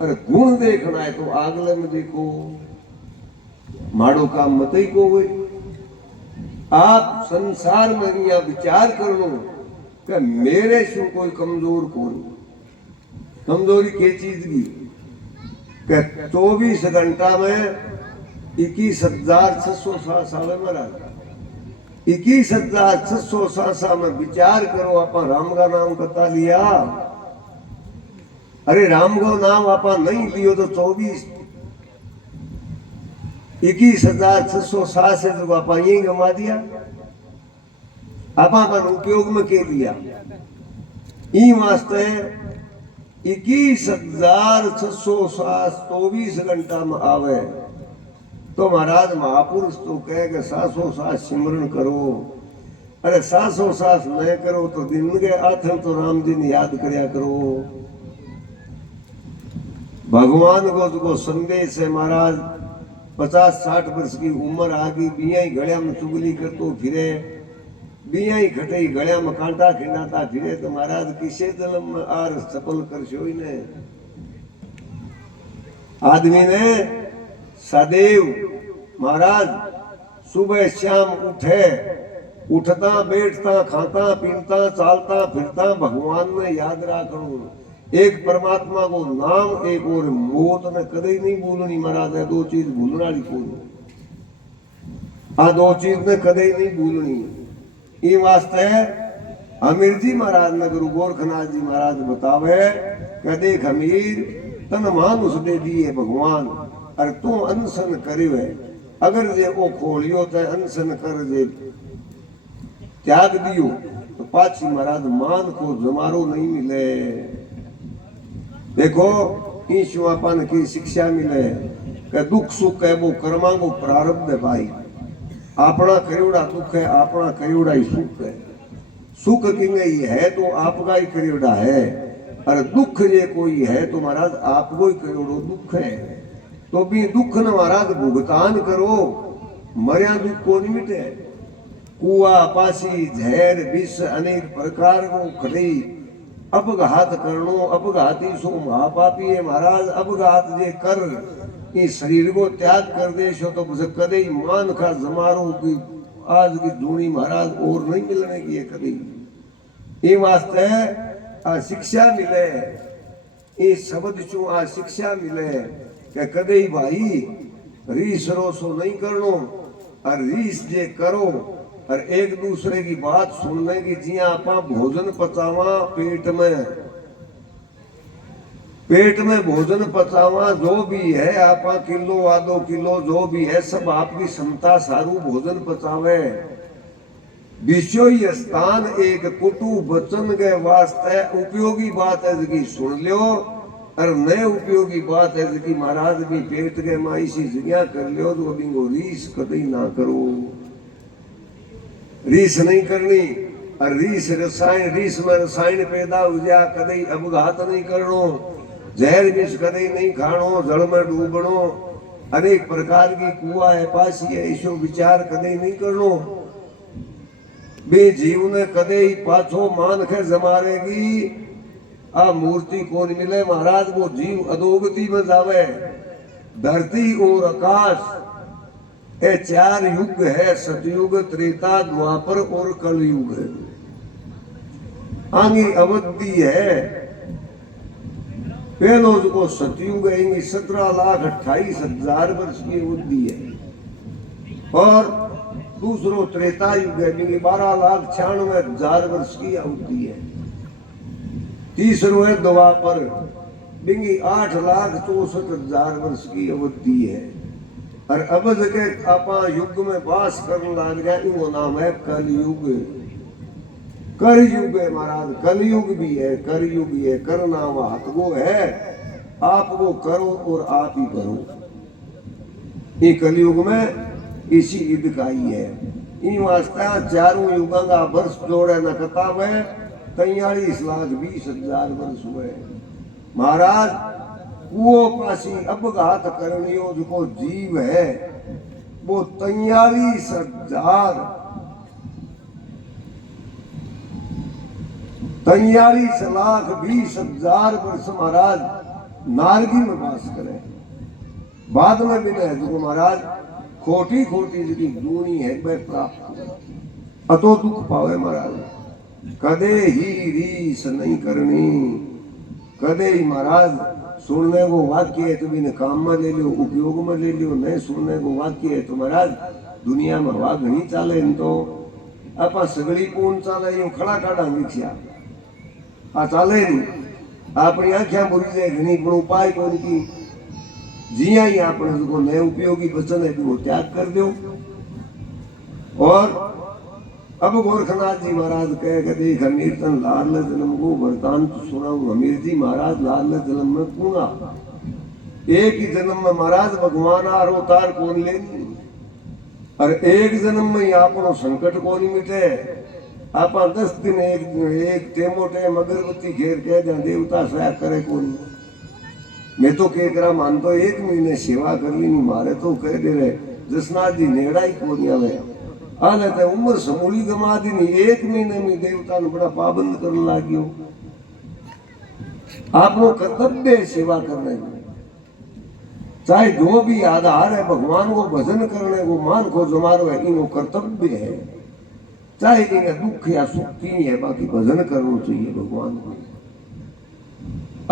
अरे गुण देखना है तो आगले में देखो, माड़ो काम मत ही को गई। आप संसार में यह विचार कर लो कि मेरे शु कोई कमजोर कौन, कमजोरी के चीज की, 24 घंटा में 21,660 साल महाराज, 21,660 साल में विचार करो। आप राम का नाम कता लिया, अरे राम को नाम आप नहीं लियो तो 21,660 से तो आप यही गमा दिया, आप उपयोग में के लिया। ई वास्ते 21,624 घंटा में आवे तो महाराज महापुरुष तो कहे कि 700 सिमरन करो, अरे 700 न करो तो दिन के आठन तो राम जी ने याद करया करो। भगवान को संदेश है महाराज 50-60 वर्ष की उम्र आ गई, बिया ही गलिया में चुगली करतो फिरे, बिया ही खटे गलिया में कांटा खिंडाता फिरे, तो महाराज किसे जन्म में आर सफल करशो ही ने। आदमी ने सदैव महाराज सुबह शाम उठे, उठता बैठता खाता पीता चालता फिरता भगवान ने याद रखो, एक परमात्मा को नाम, एक और मौत ने कदे नहीं भूलनी महाराज। है दो चीज भूलना वाली कौन, आ दो चीज ने कदे नहीं भूलनी। ये वास्ते अमीर जी महाराज ने गुरु गोरखनाथ जी महाराज बतावे कदे खमीर तन मानुष दे दिए भगवान, अरे तू अनशन करियो है, अगर जे वो खोलियो तो अनशन कर जे त्याग दियो तो पाछी महाराज मान को जमारो नहीं मिले। देखो ईश्वरपन की शिक्षा मिले कि दुख सुख है वो कर्मा को प्रारब्ध है भाई, अपना करियोड़ा दुख है, अपना करियोड़ा ही सुख है। सुख की नहीं है तो आपका ही करियोड़ा है, और दुख ये कोई है तो महाराज आपको ही करियोड़ो दुख है। तो भी दुख न महाराज भुगतान करो, मर्या दुख को नहीं मिटे। कुआ पासी झेर विष अनेक प्रकार को खड़ी, अपघात करनो अपघाती सो महापापी है महाराज। अपघात जे कर इस शरीर को त्याग कर दे सो तो कदे मान का जमारो की आज की धूनी महाराज और नहीं मिलने की है कदे। ये वास्ते आ शिक्षा मिले, ये शब्द चो आ शिक्षा मिले कि कदे भाई रीस रोसो नहीं करनो, और रीस जे करो और एक दूसरे की बात सुनने की, जिया आप भोजन पचावा पेट में भोजन पचावा जो भी है, आप किलो आधो किलो जो भी है सब आपकी क्षमता सारू भोजन पचावे। विषय स्थान एक कुटु वचन के वास्ते उपयोगी बात है जिसकी सुन लो, और नए उपयोगी बात है जिसकी महाराज भी पेट के माई सी जगह कर लो, तो बिंगो रीस कभी ना करो, रीस नहीं करनी। और रीस रसायन, रीस में रसायन पैदा हो जा, कदई अपघात नहीं करनो, जहर विष कदई नहीं खानो, जल में डूबनो, अनेक प्रकार की कुआ है पासी है ऐसो विचार कदई नहीं करनो। बे जीव ने कदई पाछो मान के जमारेगी, आ मूर्ति कौन मिले महाराज, वो जीव अधोगति में जावे। धरती और आकाश ये 4 युग है, सतयुग त्रेता द्वापर और कलयुग है। आगे अवधि है पहलो जो सतयुग है 17,28,000 वर्ष की बुद्धि है और दूसरो त्रेता युग है 12,96,000 वर्ष की अवधि है। तीसरो है द्वापर बिंगी 8,64,000 वर्ष की अवधि है। और अब जगह आपा युग में वास करने लग गया इनको नाम है कलयुग। कलयुग है महाराज, कलयुग भी है कलयुग भी है। कर नाम हाथ वो है, आप वो करो और आप ही करो। ये कलयुग में इसी ईद का ही है। इन वास्ते चारों युगों का वर्ष जोड़े न किताब है 43,20,000 वर्ष हुए महाराज। वो पासी अपघात करनियो जो जीव है वो 43,20,000 वर्ष महाराज नारगी में वास करे। बाद में भी जो महाराज खोटी खोटी जी दूनी है वह प्राप्त अतो दुख पावे महाराज। कदे ही रीस नहीं करनी, कदे ही महाराज सुनने को वाक्य है तो भी काम में ले लो, उपयोग में ले लो। नहीं सुनने को वाक्य है तो महाराज दुनिया में हवा घनी चाले तो आप सगड़ी पूर्ण चाले यूं खड़ा काढ़ा वीक्षा आ चाले नहीं। अपनी आख्या बुरी जाए घनी पण उपाय कौन की जिया ही आपने जो नए उपयोगी वचन है वो त्याग कर दो। और अब गोरखनाथ जी महाराज कह देख कीर्तन लाल जन्म को वरदान सुनाऊं। हमीर जी महाराज लाल जन्म में पूना एक ही जन्म में महाराज भगवान आर अवतार कौन लेनी और एक जन्म में आपनो संकट कौन मिटे। आप 10 दिन एक टेमो टेम अगरबत्ती घेर कह दे देवता सया करे कौन। मैं तो कह करा मानतो 1 महीने सेवा कर ली मारे तो कह दे रहे जसनाथ जी नेड़ा ही कौन आवे आने ते उम्र समूली गमा दी नहीं 1 महीने में देवता ने बड़ा पाबंद करने लागियो। आपनो कर्तव्य सेवा करने को चाहे जो भी आधार है भगवान को भजन करने को मान को जमारो है इनो कर्तव्य है। चाहे इन्हें दुख या सुख की है बाकी भजन करना चाहिए भगवान को।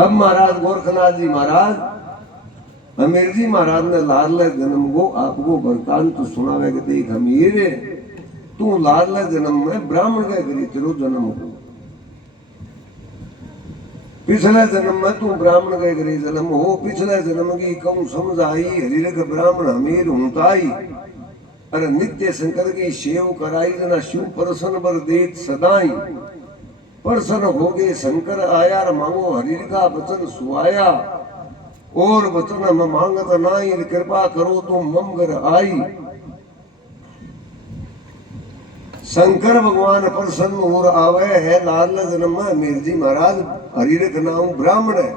अब महाराज गोरखनाथ जी महाराज हमीर जी महाराज ने लाडले जन्म को आपको वरदान तो सुनावे के देख हमीर तू लाडले जन्म में ब्राह्मण के गरी तेरो जन्म हो। पिछले जन्म में तू ब्राह्मण के गरी जन्म हो। पिछले जन्म की कम समझ आई हरिरक ब्राह्मण हमीर हुताई अरे नित्य शंकर की सेव कराई जना शिव प्रसन्न बर देत सदाई। प्रसन्न हो गए शंकर आया मांगो हरिर का वचन सुआया और वचन हम मांगत नाई कृपा करो तुम मम घर आई। शंकर भगवान प्रसन्न और आवे है लाल जन्म में मीर जी महाराज हरिरक नाम ब्राह्मण है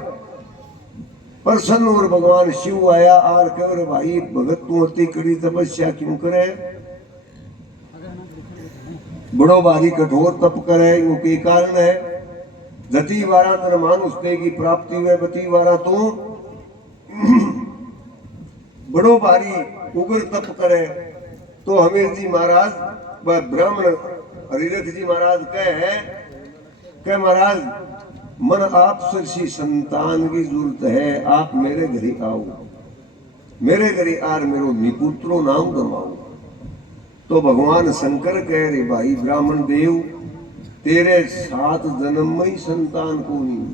प्रसन्न और भगवान शिव आया आर कह भाई भगत तू अति कड़ी तपस्या क्यों करे बड़ो भारी कठोर तप करे उनके कारण है। जति वारा तन मानुष की प्राप्ति हुए बती वारा तू बड़ो भारी उग्र तप करे। तो हमीर जी महाराज वह ब्राह्मण हरिरथ जी महाराज कह महाराज मन आप सरसी संतान की जरूरत है आप मेरे घरे आओ मेरे घरे आर मेरो निपुत्रो नाम गवाओ। तो भगवान शंकर कह रहे भाई ब्राह्मण देव तेरे 7 जन्म में ही संतान को नहीं।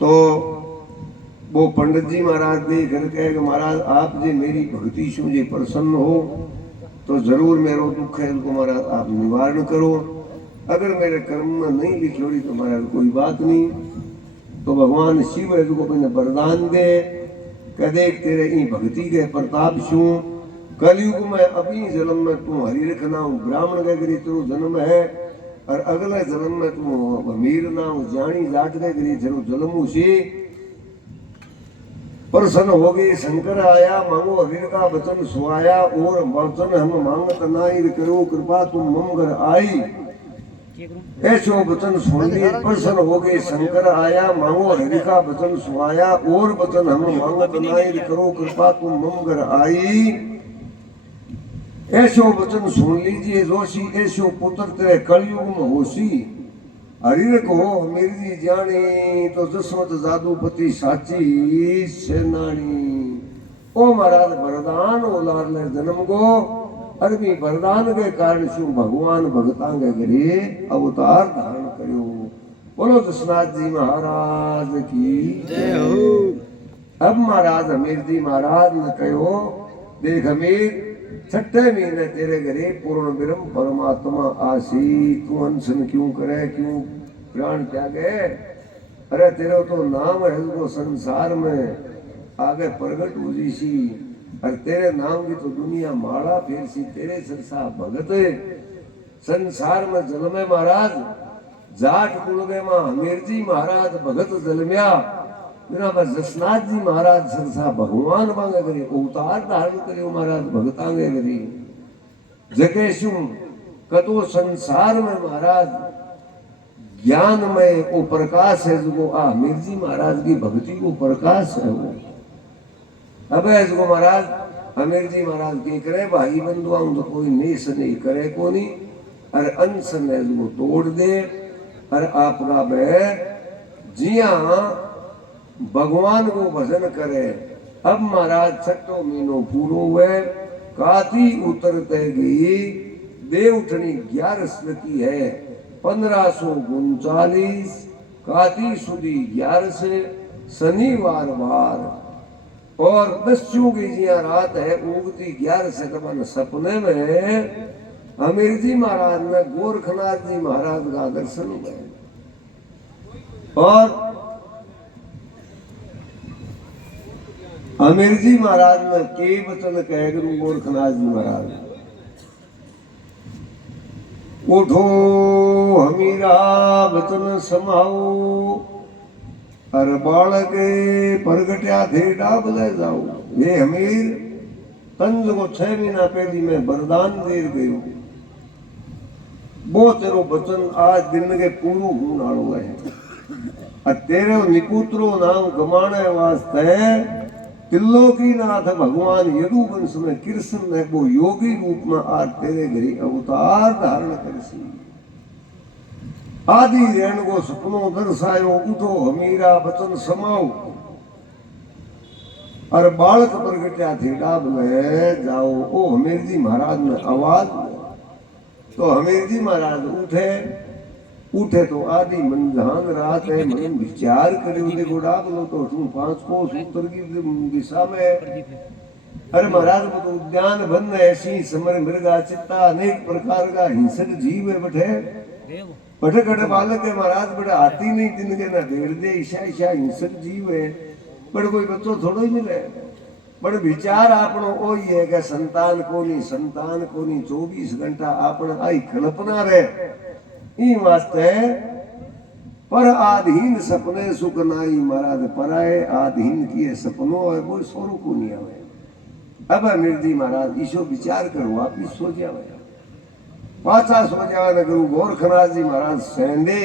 तो वो पंडित जी महाराज देख कर कहे महाराज आप जी मेरी भक्ति से मुझे प्रसन्न हो तो जरूर मेरा दुख है उनको महाराज आप निवारण करो। अगर मेरे कर्म में नहीं लिखी होगी तो महाराज कोई बात नहीं। तो भगवान शिव है जो अपने वरदान दे कदे तेरे ई भक्ति के प्रताप शू कलयुग में अभी जन्म में तू हरिरख नाम ब्राह्मण के गिरी तेरो जन्म है और अगले जन्म में तू अमीर नाम जानी जाट के गिरी तेरो जन्म सी। प्रसन्न हो गए शंकर आया मांगो हरिर का वचन सुआया और वचन हम मांगत नाई करो कृपा तुम मम घर आई। ऐसो वचन सुन लिए प्रसन्न हो गए शंकर आया मांगो हरि का वचन सुआया और वचन हम मांगत नाई करो कृपा तुम मम घर आई। ऐसो वचन सुन लीजिए जोशी ऐसो पुत्र तेरे कलयुग में होशी हरिर को हमीर जी जानी तो जसवंत जादूपति साची सेनानी। ओ महाराज वरदान ओलार ने जन्म को अरबी वरदान के कारण शू भगवान भगता के घरे अवतार धारण करो। बोलो दशनाथ जी महाराज की जय हो। अब महाराज हमीर जी महाराज ने कहो देख हमीर छठे महीने तेरे घरे पूर्ण ब्रह्म परमात्मा आसी, तू अनशन क्यों करे, क्यों प्राण त्यागे? अरे तेरे तो नाम है वो संसार में आगे प्रगट हुई सी, और तेरे नाम की तो दुनिया माला फेर सी, तेरे सरसा भगत संसार में जन्मे महाराज जाट कुलगे में हमीर जी महाराज भगत जन्म्या, बिना बस जसनाथ जी महाराज सरसा भगवान मांगे करी अवतार धारण करियो महाराज भगतांगे करी जगे शू कतो संसार में महाराज ज्ञान में वो प्रकाश है जो आ हमीर जी महाराज की भक्ति को प्रकाश है वो। अब इसको महाराज हमीर जी महाराज के करे भाई बंधुआं तो कोई नेस नहीं करे को नहीं, और अंश ने जो तोड़ दे, और आपका बह जिया भगवान को भजन करे। अब महाराज छठो महीनो पूरो हुए, काती उतरतेगी देवठनी 11 की है 1539 काती सुदी 11 से शनिवार वार, और दस्यु की जिया रात है उगती 11 से कमन सपने में हमीर जी महाराज ने गोरखनाथ जी महाराज का दर्शन हुए। और हमीर जी महाराज ने के वचन कह गुरु गोरखनाथ जी महाराज, उठो हमीरा वचन समाओ, और बालक प्रगट्या थे डाबले जाओ। ये हमीर तंज को 6 महीना पहली मैं वरदान दे गयो, वो तेरो वचन आज दिन के पूरो होने वालो है। तेरे निपुत्रो नाम गमाने वास्ते त्रिलोकीनाथ भगवान यदुवंश में कृष्ण ने वो योगी रूप में आज तेरे घरे अवतार धारण करसी। आदि रेण को सपनों दर्शायो, उठो हमीरा वचन समाओ, और बालक प्रगट्या थे डाब ले जाओ। ओ हमीर जी महाराज ने आवाज, तो हमीर जी महाराज उठे तो आदि मन ध्यान रात है मन विचार करियो देखो डाब लो तो तुम 5 कोस उत्तर की दिशा में। अरे महाराज वो तो उद्यान बन ऐसी समर मृगा चित्ता अनेक प्रकार का हिंसक जीव है बठे बठे कटे बालक है महाराज, बड़े हाथी नहीं दिन के ना देर दे ईशा ईशा हिंसक जीव है, बड़े कोई बच्चों थोड़ो ही मिले। बड़े विचार आपनो ओ ही है कि संतान कोनी 24 घंटा आपने आई कल्पना रहे ई वास्ते पर आधीन सपने सुख नाई महाराज पराए आधीन किए सपनों है वो सोरू को नहीं आवे। अब हमीर जी महाराज ईशो विचार करो वापिस सो जावे, पाछा सो जावे गुरु गोरखनाथ जी महाराज सेंदे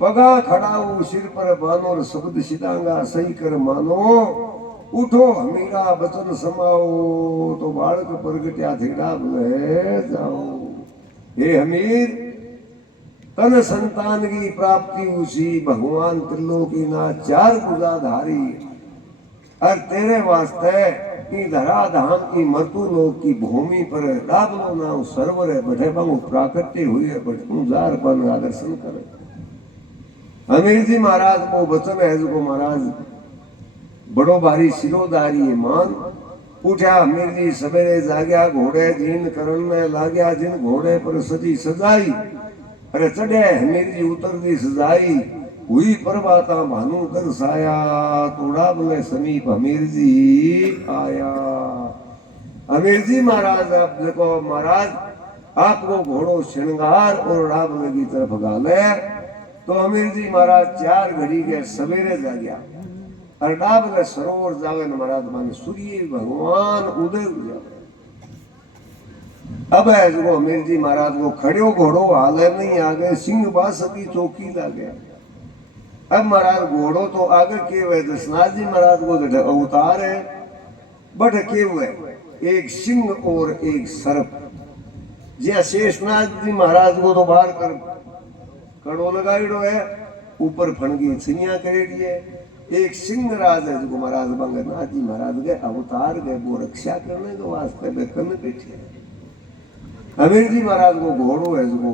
पगा खड़ाऊ सिर पर बानो और शब्द सिदांगा सही कर मानो। उठो हमीरा वचन समाओ, तो बालक प्रगट्या थे डाब ले जाओ। हे हमीर तन संतान की प्राप्ति उसी भगवान त्रिलोकीनाथ 4 भुजाधारी, और तेरे वास्ते की धराधाम की मृत्यु लोक की भूमि पर डाबलो नाम सर्वर है बैठे बंग प्राकट्य हुई है बैठू जार बन दर्शन करे। हमीर जी महाराज को वचन है जो महाराज बड़ो भारी सिरोधारी है मान। उठा हमीर जी सवेरे जाग्या घोड़े जीन करण में लाग्या, जिन घोड़े पर सजी सजाई, अरे चढ़े हमीर जी उतर दी सजाई हुई परवाता भानु दर्शाया, तोड़ा बोले समीप हमीर जी आया। हमीर जी महाराज आप देखो महाराज आपको घोड़ो श्रृंगार और राम की तरफ गाले, तो हमीर जी महाराज 4 घड़ी के सवेरे जाग्या और डाब के सरोवर जावे महाराज माने सूर्य भगवान उदय हो जावे। अब है जो हमीर जी महाराज को खड़ो घोड़ो हाले नहीं आगे सिंह बास की चौकी लागे। अब महाराज घोड़ो तो आगे के हुए दशनाथ जी महाराज को अवतार है बट के हुए एक सिंह और एक सर्प। जी शेषनाथ जी महाराज को तो बाहर कर कड़ो लगाइडो है, ऊपर फणगी छिनिया करेड़ी है। एक सिंह राज है जो महाराज बंगनाथ जी महाराज गए अवतार गए वो रक्षा करने के वास्ते वे कन बैठे हैं। अमीर जी महाराज को घोड़ो है जो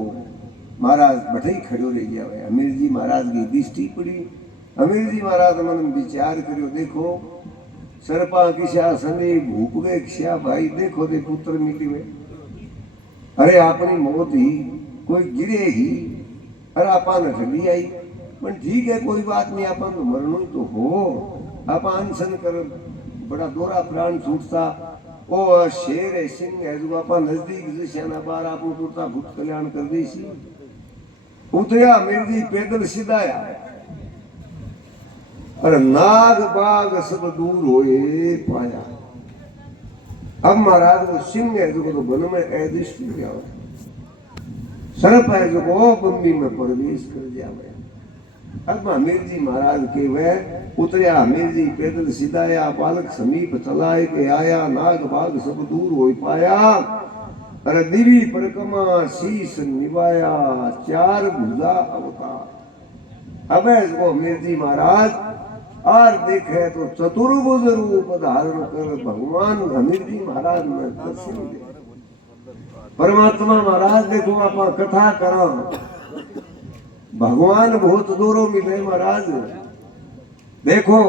महाराज बैठे ही खड़ो रह गया है। अमीर जी महाराज की दृष्टि पड़ी। अमीर जी महाराज मन विचार करो, देखो सरपा किसा सने भूप गए किसा भाई, देखो दे पुत्र मिली हुए, अरे अपनी मौत ही कोई गिरे ही, अरे आपा न ठंडी आई, पर ठीक है कोई बात नहीं, अपन तो मरनो ही तो हो, आप अनशन कर बड़ा दोरा प्राण छूटता। ओ शेर है सिंह है जो आपा नजदीक सेना बार आप टूटता भूत कल्याण कर दी सी। उतरिया मेरी जी पैदल सीधा आया, अरे नाग बाग सब दूर होए पाया। अब महाराज वो सिंह है जो तो वन में अदृष्ट गया, सर्प है जो वो बम्बी में प्रवेश कर जावे। अब हमीर जी महाराज के वह उतरिया, हमीर जी पैदल सीधाया, बालक समीप चलाए के आया, नाग बाग सब दूर हो पाया। अरे दिवी परिक्रमा शीश निभाया, चार भुजा अवतार। अब इसको हमीर जी महाराज और देखे तो चतुर्भुज रूप धारण कर भगवान हमीर जी महाराज ने दर्शन दे। परमात्मा महाराज देखो आप कथा करो, भगवान बहुत दूरों मिले महाराज। देखो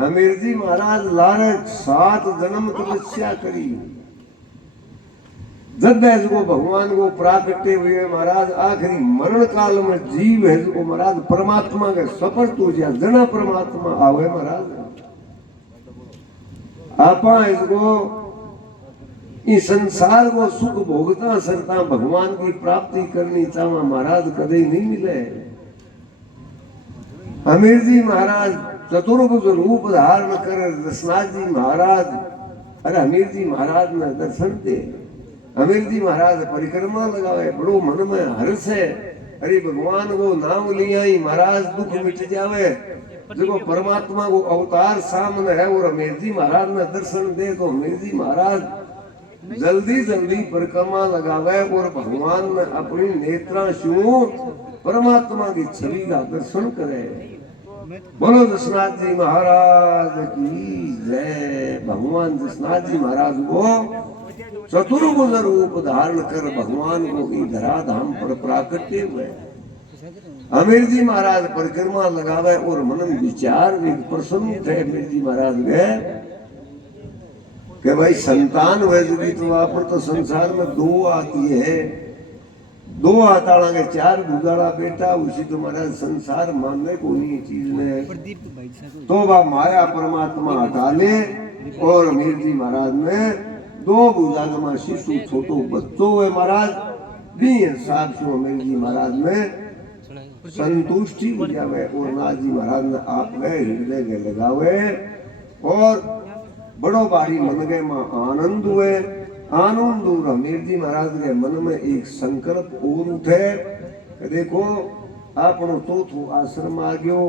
अमीर जी महाराज लारे 7 जन्म तपस्या करी, जब जो भगवान को प्राकटे हुए महाराज आखिरी मरण काल में जीव है जो महाराज परमात्मा के सफल तो जना परमात्मा आवे महाराज। आपा इसको इस संसार को सुख भोगता सरता भगवान की प्राप्ति करनी चाहवा महाराज कदे नहीं मिले। अमीर जी महाराज चतुर्भुज रूप धारण कर दशनाथ जी महाराज, अरे अमीर जी महाराज ने दर्शन दे। अमीर जी महाराज परिक्रमा लगावे, बड़ो मन में हर्ष है, अरे भगवान को नाम लिया ही महाराज दुख मिट जावे। देखो परमात्मा को अवतार सामने है और अमीर जी महाराज ने दर्शन दे तो अमीर जी महाराज जल्दी जल्दी परिक्रमा लगावे और भगवान ने अपनी नेत्रा शू परमात्मा की छवि का दर्शन करे। बोलो दशनाथ जी महाराज की जय। भगवान दशनाथ जी महाराज को चतुर्भुज रूप धारण कर भगवान को की धराधाम पर प्राकट्य हुए। अमीर जी महाराज परिक्रमा लगावे और मन विचार प्रसन्न थे। अमीर जी महाराज गए कि भाई संतान वैसे तो आप तो संसार में 2 आती है, 2 आताड़ा के 4 भुजाड़ा बेटा, उसी तो महाराज संसार मानने को नहीं चीज ने तो वह माया परमात्मा हटा ले। और अमीर जी महाराज ने 2 भुजाड़ा में शिशु छोटो बच्चों है महाराज भी हिसाब से अमीर जी महाराज ने संतुष्टि हो जावे और नाथ जी महाराज ने आप गए हृदय के लगावे और बड़ो बारी मन गए मां आनंद हुए। आनंद और अमीर जी महाराज के मन में एक संकल्प और उठे, देखो आपनो चौथो आश्रम आ गयो,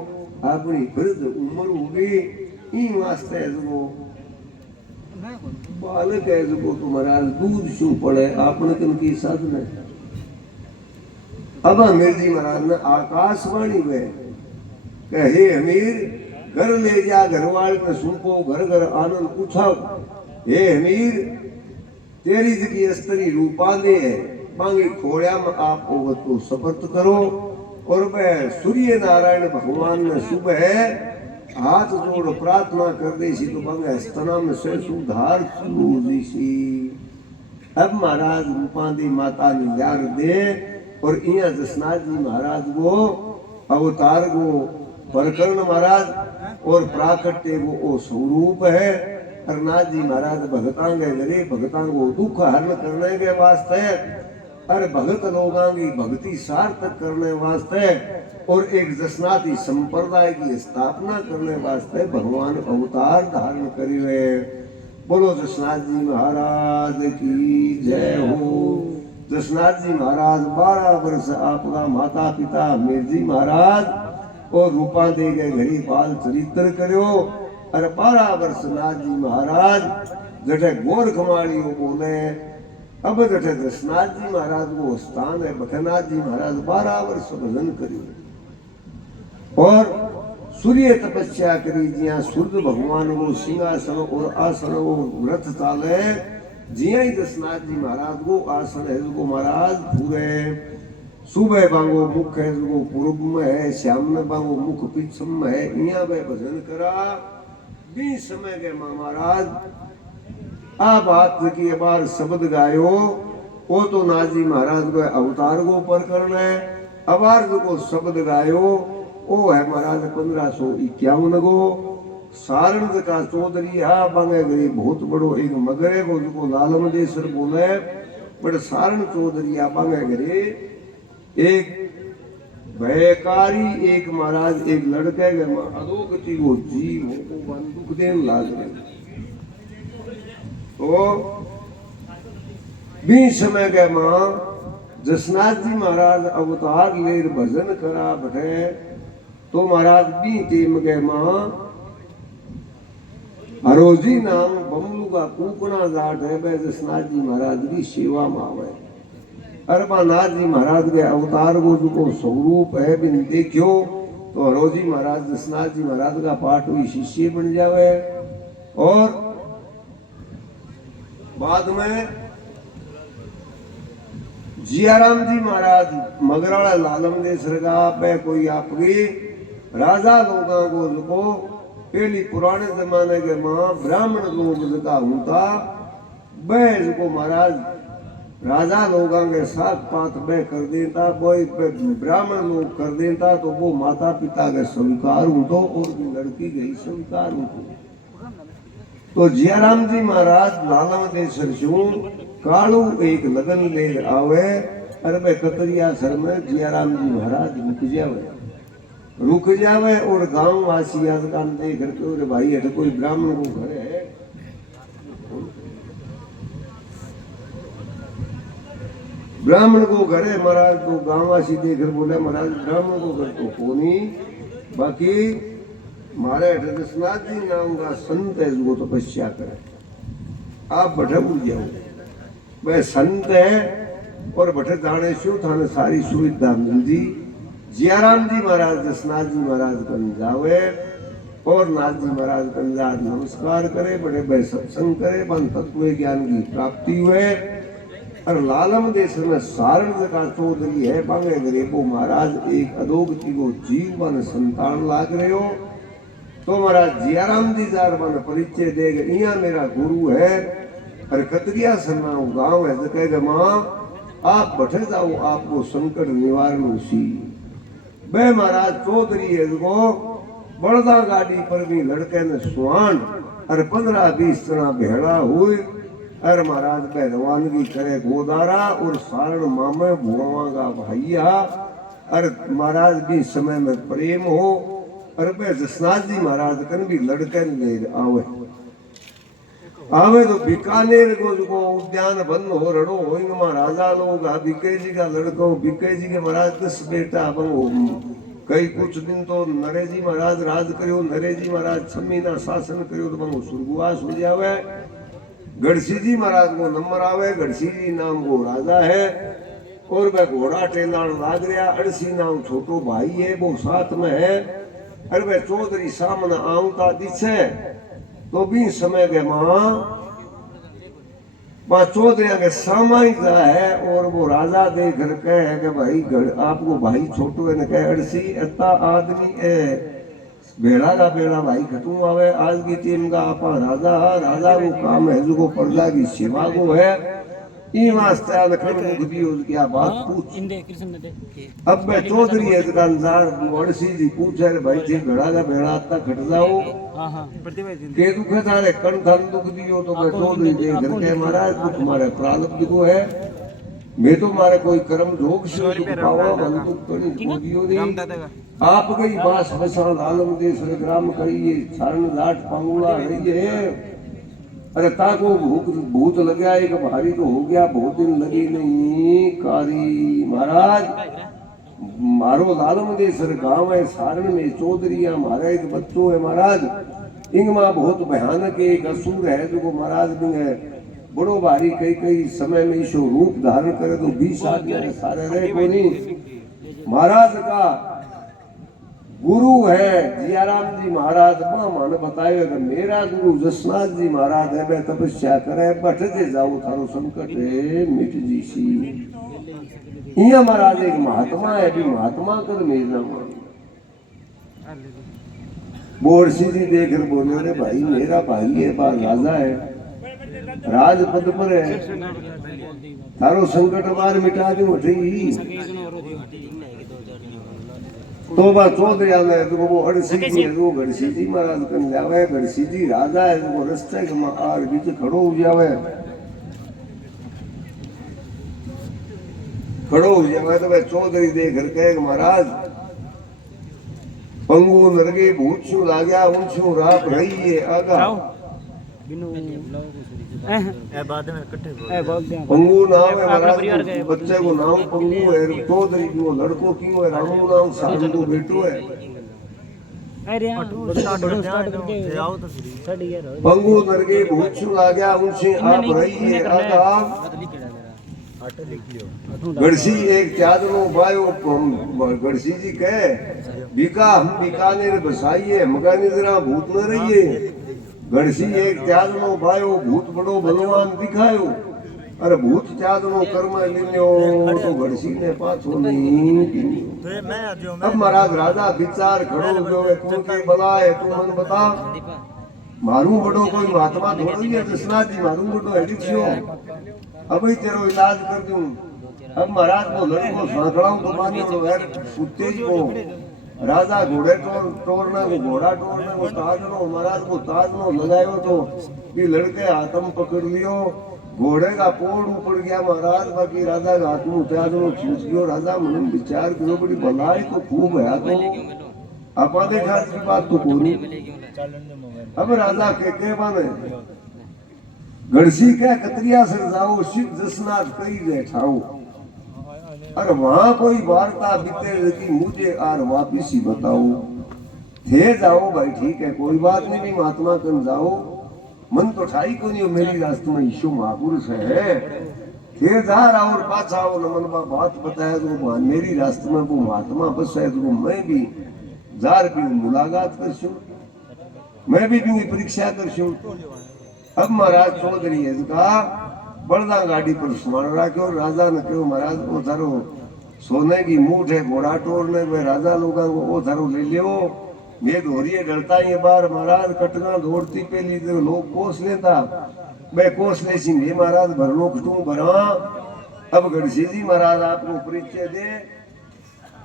अपनी वृद्ध उम्र होगी, इन वास्ते जो बालक है जो तो महाराज दूध शू पड़े आपने किनकी साधन है। अब अमीर जी महाराज ने आकाशवाणी में कहे अमीर घर ले जा, घरवाल ने सुनपो घर घर आनंद उठाओ। हे अमीर तेरी जगी स्त्री रूपा दे मांगी खोड़िया में आप ओवत को शपथ करो। और वह सूर्य नारायण भगवान ने सुबह हाथ जोड़ प्रार्थना कर दी सी तो बंगे स्तना में से सुधार शुरू हुई सी। अब महाराज रूपा दी माता ने यार दे और इया दशनाथ जी महाराज को अवतार को प्रकरण महाराज और प्राकट्य वो स्वरूप है। नाथ जी महाराज भगतां के गरीब भगतां को दुख हरण करने के वास्ते और भगत लोगों की भक्ति सार्थक करने वास्ते और एक दशनाथी संप्रदाय की स्थापना करने वास्ते भगवान अवतार धारण करी रहे। बोलो दशनाथ जी महाराज की जय हो। दशनाथ जी महाराज 12 वर्ष आपका माता पिता अमीर जी महाराज और रूपा दे के घड़ी बाल चरित्र करो। और 12 वर्ष नाथ जी महाराज जटे गोर कमाड़ियों बोले अब जठे दशनाथ जी महाराज को स्थान है। भटनाथ जी महाराज 12 वर्ष भजन करियो और सूर्य तपस्या करी। जिया सूर्य भगवान को सिंहासन और आसन वो व्रत चाले, जिया ही दशनाथ जी महाराज को आसन है जो महाराज पूरे सुबह बांगो मुख है जो पूर्व में है, श्याम में बांगो मुख पीछम में है। इया वे भजन करा 20 समय के महाराज आ बात की बार शब्द गायो। वो तो नाजी महाराज को अवतार को प्रकरण है। अबार को शब्द गायो वो है महाराज 1551 को सारण का चौधरी हा बांगे गरी बहुत बड़ो एक मगरे को जो लालमदेश्वर बोले बड़े सारण चौधरी आ बांगे गरी एक भयकारी एक महाराज एक लड़के के अधोगति को जीव को दुख देन लाग रहे तो 20 समय के मां जसनाथ जी महाराज अवतार ले भजन करा बैठे तो महाराज बी टीम के मां हरोजी नाम बमलू का कुकना जाट है वह जसनाथ जी महाराज की सेवा में आवे। अरबानाथ जी महाराज के अवतार को जो स्वरूप है बिन देखियो तो हरोजी महाराज जसनाथ जी महाराज का पाठ हुई शिष्य बन जावे। और बाद में जियाराम जी महाराज मगराड़ा लालमदेश्वर का पे कोई आपकी राजा लोगों को जो पहली पुराने जमाने के मां ब्राह्मण लोग जका होता वह को महाराज राजा लोगों के साथ पात में कर देता कोई ब्राह्मण लोग कर देता तो वो माता पिता के स्वीकार हो तो और लड़की गई स्वीकार हो तो जियाराम जी महाराज लालमदेश्वर से कालू एक लगन ले आवे। अरे भाई कतरिया सर में जियाराम जी महाराज रुक जावे और गांव वासी आज कान देख करके और भाई है कोई ब्राह्मण को घर है ब्राह्मण को घर है महाराज तो गांव वासी देख कर बोले महाराज ब्राह्मण को घर तो कोनी बाकी मारे दशनाथ जी नाम का संत है जो तपस्या करे आप बठे उड़ जाओ वह संत है और बठे जाने से थाने सारी सुविधा मिलती। जियाराम जी महाराज दशनाथ जी महाराज बन जावे और नाथ जी महाराज बन जा नमस्कार करे बड़े बड़े सत्संग करे बन तत्व ज्ञान की प्राप्ति हुए। और लालम देश में सारण का चौधरी है बांगे गरीबो महाराज एक अधोगति को जीव बन संतान लाग रहे हो तो महाराज जियाराम जी जार बन परिचय देगा इया मेरा गुरु है। और कतरिया सरना गांव है तो कहेगा माँ आप बैठे जाओ आपको संकट निवारण उसी बे महाराज चौधरी है को बड़दा गाड़ी पर भी लड़के ने सुहान और 15-20 जना भेड़ा हुए और महाराज पे रवानगी करे गोदारा और सारण मामे भुआ का भैया और महाराज भी समय में प्रेम हो और बे जसनाथ जी महाराज कन भी लड़के ले आवे तो बीकानेर को जो उद्यान बंद हो रड़ो हो राजा लोग बीके जी का लड़को बीके जी के महाराज 10 बेटा कई कुछ दिन तो नरे जी महाराज राज करियो नरे जी महाराज 6 महीना शासन करियो तो बंगो स्वर्गवास हो जावे। गढ़सी जी महाराज को नंबर आवे गढ़सी जी नाम वो राजा है और वह घोड़ा टेलान लाग रहा। अड़सी नाम छोटो भाई है वो साथ में है। अरे वह चौधरी सामने आऊंगा दिखे तो भी समय के मां चौधरी के सामाई का है और वो राजा देख कर कहे कि भाई आपको भाई छोटो है कहे अड़सी इतना आदमी है बेड़ा का बेड़ा भाई खटू आवे आज की टीम का आप राजा को काम है जो प्रजा की सेवा को है ई वास्ते लखन मुख भी क्या बात पूछ। अब मैं चौधरी है दुकानदार अड़सी जी पूछे भाई जी बेड़ा का बेड़ा आता खट जाओ के दुख थारे कण धन दुख दियो तो मैं चौधरी दे घर के महाराज दुख तुम्हारे प्रारब्ध को है मैं तो मारे कोई कर्म जोग से दुख पावा मन दुख करी को दियो नहीं आप गई बास बसा आलम देश ग्राम करिए सारण लाट पांगुला रही है। अरे ताको भूत लग गया एक भारी तो हो गया बहुत दिन लगी नहीं कारी महाराज मारो लालम देसर गांव है सारण में चौधरी हमारा एक बच्चों है महाराज इंगमा बहुत भयानक एक असुर है जो महाराज बड़ो भारी कई कई समय में ईशो रूप धारण करे तो 20 आदमी सारे रहे को नहीं। महाराज का गुरु है जियाराम जी महाराज माने बतायो कि मेरा गुरु जसनाथ जी महाराज है। मैं तपस्या करे बैठते जाऊं थारो संकट है मिट जीसी। इया महाराज एक महात्मा है भी महात्मा कर मेरा बोरसी जी देख कर बोले रे भाई मेरा भाई है बार राजा है राजपद पर है थारो संकट बार मिटा दे उठी तो बा चौधरी आने तो वो अड़सी जी है वो गढ़सी जी महाराज कन जावे। गढ़सी जी राजा है वो रास्ते के आर बीच खड़ो हो जावे तो वे चौधरी देख कर कहे महाराज पंगु नरगे भूत छू लाग्या उन छू राप रही है आगा पंगु नाम है महाराज बच्चे को नाम पंगु है चौधरी को लड़को क्यों है रामू नाम साधु बेटो है। पंगु नरगे भूत छू लाग्या उनसे आप रही है आगा। गढ़सी एक चादरों बायो गढ़सी जी कहे बीका हम बीकानेर बसाइए मकानी जरा भूत न रहिए। गढ़सी एक चादरों बायो भूत बड़ो बलवान दिखायो अरे भूत चादरों कर्म लियो तो गढ़सी ने पाछो नहीं। अब महाराज राजा विचार खड़ो जो है तू के बला है तू मन बता मारू बड़ो कोई महात्मा थोड़ो ही है जसनाथ जी मारू बड़ो है लिखियो अब ही तेरो इलाज कर दूं। अब महाराज को लड़को सांकड़ाऊं तो मानियो तो यार कुत्ते जी को राजा घोड़े तोड़ने को घोड़ा तोड़ने को ताजनो महाराज को ताजनो लगायो तो भी लड़के हाथ में पकड़ लियो घोड़े का पोड़ ऊपर गया महाराज बाकी राजा का हाथ में ताजनो छूट गयो। राजा मन विचार करो बड़ी भलाई तो खूब है तो आपा देखा की बात तो कोनी। अब राजा के माने गढ़सी के कतरिया से जाओ शिव जसनाथ कई बैठाओ और वहां कोई वार्ता बीते की मुझे आर वापिस ही बताओ थे जाओ भाई ठीक है कोई बात नहीं भी महात्मा कन जाओ मन तो ठाई को नहीं मेरी रास्ते में ईशो महापुरुष है थे जा रहा और पाछा आओ न मन बात बताया तो मेरी रास्ते में वो महात्मा बस है तो मैं भी जार की मुलाकात करशू मैं भी परीक्षा करशू। अब महाराज चौधरी है कहा बड़दा गाड़ी पर स्मरण रखो राजा ने कहो महाराज वो थारो सोने की मूठ है घोड़ा टोरने में राजा लोग को वो थारो ले लियो मैं धोरिए डरता ये बार महाराज कटना दौड़ती पहली तो लोग कोस लेता मैं कोस ले सिंह महाराज भरनो खटू भरा। अब गढ़सी जी महाराज आपको परिचय दे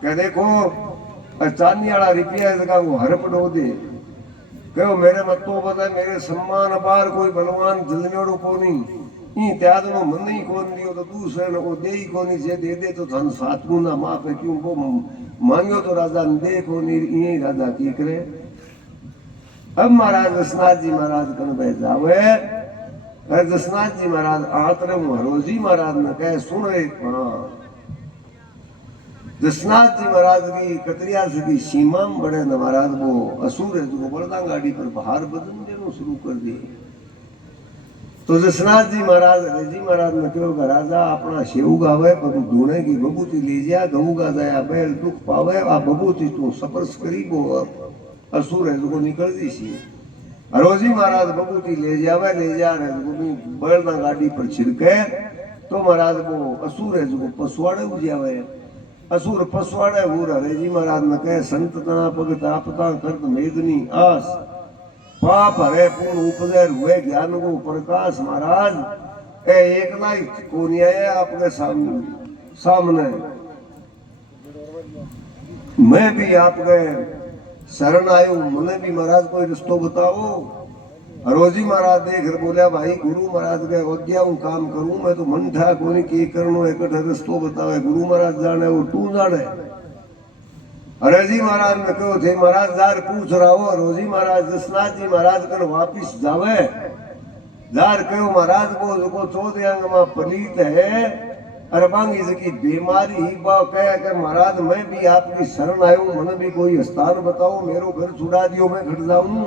क्या देखो चांदी वाला रुपया जगह वो हरप डो दे कहो मेरे मत तो बता मेरे सम्मान अपार कोई बलवान जलमेड़ो को नहीं ई त्यागनो मन ही कोन दियो तो दूसरे ने को दे ही कोनी जे दे तो धन सातमु ना माफ है क्यों वो मांगियो तो राजा ने दे को नहीं ये राजा की करे। अब महाराज जसनाथ जी महाराज कन बैठ जावे जसनाथ जी महाराज आतरे हरोजी महाराज ने कहे सुन रे जसनाथ जी महाराज की कतरिया से की सीमा में बड़े न महाराज वो असुर है जो बड़दा गाड़ी पर बाहर बदन देना शुरू कर दिए। तो जसनाथ जी महाराज जी महाराज ने कहो राजा अपना शेव गावे पर ढूंढे की बबूती ले जा गऊ गा जाया बैल दुख पावे आ बबूती तू स्पर्श करी वो असुर है जो निकल दी सी। हरोजी महाराज बबूती ले जावे ले जा रहे बड़दा गाड़ी पर छिड़के तो महाराज वो असुर है जो पसवाड़े हो जावे असुर पसवाड़े हूर हरे जी महाराज ने कहे संत तना भगत आपता करत मेदनी आस पाप हरे पूर्ण उपजय हुए ज्ञान को प्रकाश महाराज ए एक लाई कोनी आया आपके सामने मैं भी आपके शरण आयो मने भी महाराज कोई रिश्तो बताओ। हरोजी महाराज देख बोलिया भाई गुरु महाराज के आज्ञा हूँ काम करूं मैं तो मन था कोनी की करनो एक रस्तो बतावे गुरु महाराज जाने और तू जाने। हरोजी महाराज ने कहो थे महाराज जार पूछ रहा हो हरोजी महाराज जसनाथ जी महाराज कर वापिस जावे जार कहो महाराज को चौदह अंग में पलीत है अरे बांगी इसकी बीमारी ही बा कहे कि महाराज मैं भी आपकी शरण आयो मैंने भी कोई स्थान बताओ मेरो घर छुड़ा दियो मैं घट जाऊं।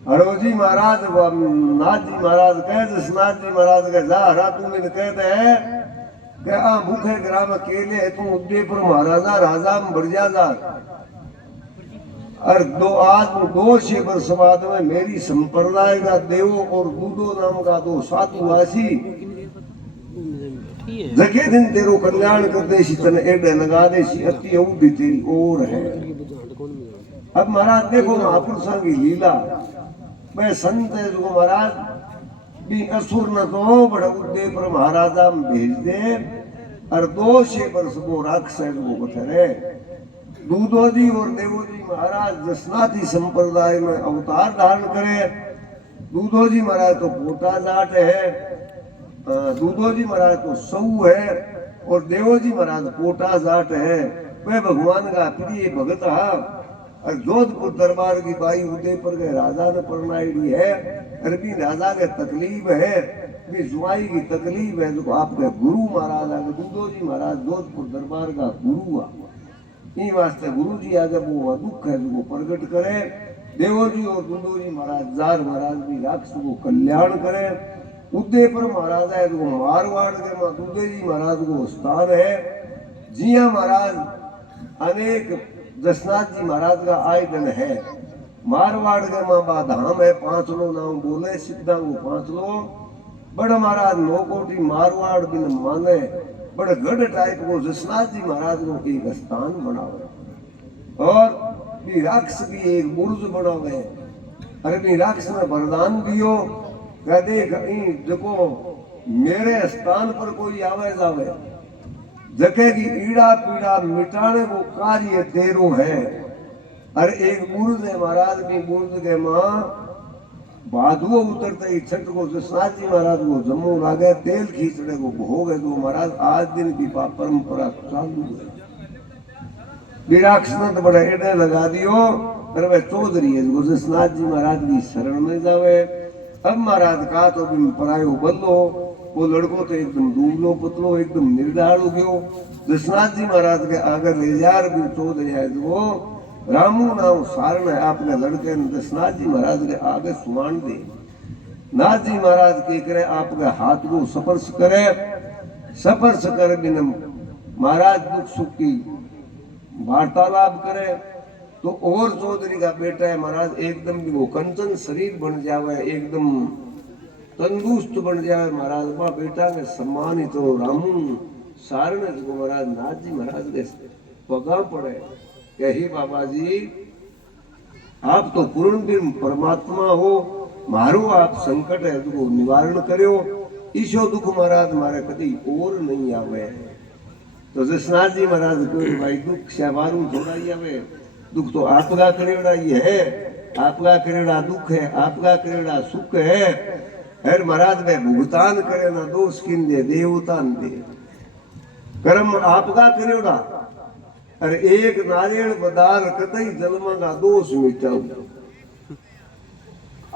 हरोजी महाराज नाथ जी महाराज कहे जसनाथ जी महाराज कहे जा हरा तू मैंने कहते है कि आ भूखे ग्राम अकेले है तू उदयपुर महाराजा राजा में बढ़ जा और दो छह वर्ष बाद में मेरी संप्रदाय का देव और दूधो नाम का दो साधु आसी जगे दिन तेरो कल्याण कर देसी तने एडे लगा देसी अति औधी तेरी और है। अब महाराज देखो महापुरुषों की लीला मैं संत है जो महाराज भी असुर न तो बड़ा उदयपुर महाराजा में भेज दे और 200 वर्ष वो राक्षस है वो बथरे दूधो जी और देवो जी महाराज जसनाथी संप्रदाय में अवतार धारण करे। दूधो जी महाराज तो पोटा जाट है, दूधो जी महाराज तो सौ है और देवो जी महाराज पोटा जाट है। वे भगवान का प्रिय भगत है और जोधपुर दरबार की बाई उदयपुर के राजा ने परनाई है। अरबी राजा के तकलीफ है भी जुआई की तकलीफ है जो आपके गुरु महाराज आगे दूधो जी महाराज जोधपुर दरबार का गुरु आ इन वास्ते गुरु जी आगे वो दुख है जो प्रकट करे। देवो जी और दूधो जी महाराज जार महाराज भी राक्षस को कल्याण करे। उदयपुर महाराज है जो मारवाड़ के मां दूधो जी महाराज को स्थान है। जिया महाराज अनेक जसनाथ जी महाराज का आयोजन है। मारवाड़ के मां बा धाम है 5 लो नाम बोले सिद्धा वो 5 लो बड़ा महाराज नौकोटी मारवाड़ बिन माने बड़े गढ़ टाइप को जसनाथ जी महाराज को एक स्थान बनावे और भी राक्षस की एक बुर्ज बनावे। अरे भी राक्षस ने वरदान दियो कह देख देखो मेरे स्थान पर कोई आवे जावे जके की ईड़ा पीड़ा मिटाने को कार्य तेरो है। अरे एक बुर्ज है महाराज भी बुर्ज के मां बाधुओ उतरते ही छठ को जसनाथ जी महाराज को जम्मू लागे तेल खींचने को भोग है तो महाराज आज दिन की परंपरा चालू है। विराक्ष ने तो बड़ा एडे लगा दियो पर वे चौधरी है जो जसनाथ जी महाराज की शरण में जावे। अब महाराज का तो भी परायो बदलो वो लड़को तो एकदम दूबलो पतलो एकदम निर्धार हो गयो। जसनाथ जी महाराज के आगे ले जार भी चौधरी है जो रामू नाम सारण है आपने लड़के दसनाथ जी महाराज के आगे सुमान दे। नाथ जी महाराज के करे आपके हाथ को स्पर्श करे बिना महाराज दुख सुख की वार्तालाप करे तो और चौधरी का बेटा है महाराज एकदम वो कंचन शरीर बन जावे एकदम तंदुरुस्त बन जावे। महाराज मां बेटा के सम्मानित तो रामू सारण को महाराज नाथ जी महाराज के पगा पड़े यही बाबा जी आप तो पूर्ण परमात्मा हो मारो आप संकट है तो निवारण करो ईशो दुख महाराज मारे कभी और नहीं आवे। तो जसनाथ जी महाराज को भाई दुख से मारू थोड़ा ही आवे दुख तो आपका करेड़ा ही है आपका करेड़ा दुख है आपका करेड़ा सुख है। हर महाराज में भुगतान करे ना दोष किन दे देवतान दे कर्म आपका करेड़ा अरे एक नारियल बदार कतई जन्म का दोष मिटाऊ।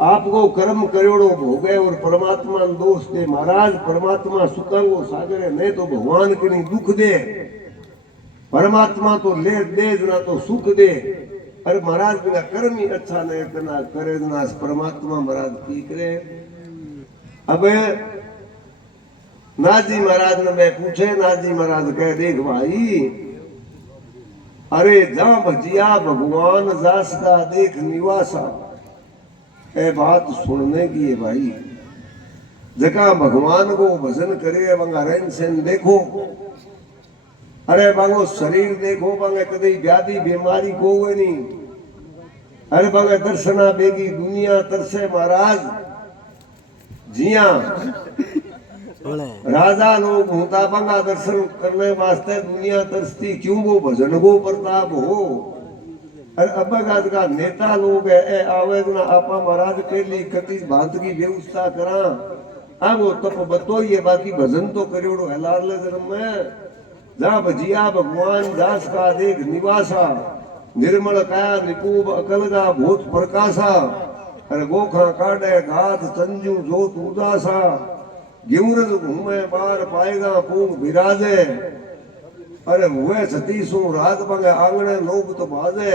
आपको कर्म करोड़ो भोगे और परमात्मा दोष दे। महाराज परमात्मा सुखांगो सागरे नहीं तो भगवान के नहीं दुख दे। परमात्मा तो ले दे ना तो सुख दे। अरे महाराज बिना कर्म ही अच्छा नहीं करना करे ना परमात्मा महाराज की करे। अब नाथ जी महाराज ने मैं पूछे नाथ जी महाराज कह देख भाई अरे जा भजिया भगवान जास का देख निवासा ए बात सुनने की है भाई। जका भगवान को भजन करे वंगा रहन सहन देखो अरे बांगो शरीर देखो बांगे कदे व्याधि बीमारी को हुए नहीं। अरे बांगे दर्शना बेगी दुनिया तरसे महाराज जिया राजा लोग होता बंगा दर्शन करने वास्ते दुनिया तरसती क्यों वो भजन को प्रताप हो। अरे अब का नेता लोग है आवे ना आपा महाराज पहली कति भांत की व्यवस्था करा आ वो तप बतो ये बाकी भजन तो करोड़ो है लाल जन्म में जा भजिया भगवान दास का देख निवासा निर्मल काया निपूब अकल का भूत प्रकाशा। अरे गोखा काटे घात संजू जोत उदासा गिवरज घूमे बार पाएगा पूंग विराजे। अरे हुए सतीसु रात बंगे आंगणे लोग तो बाजे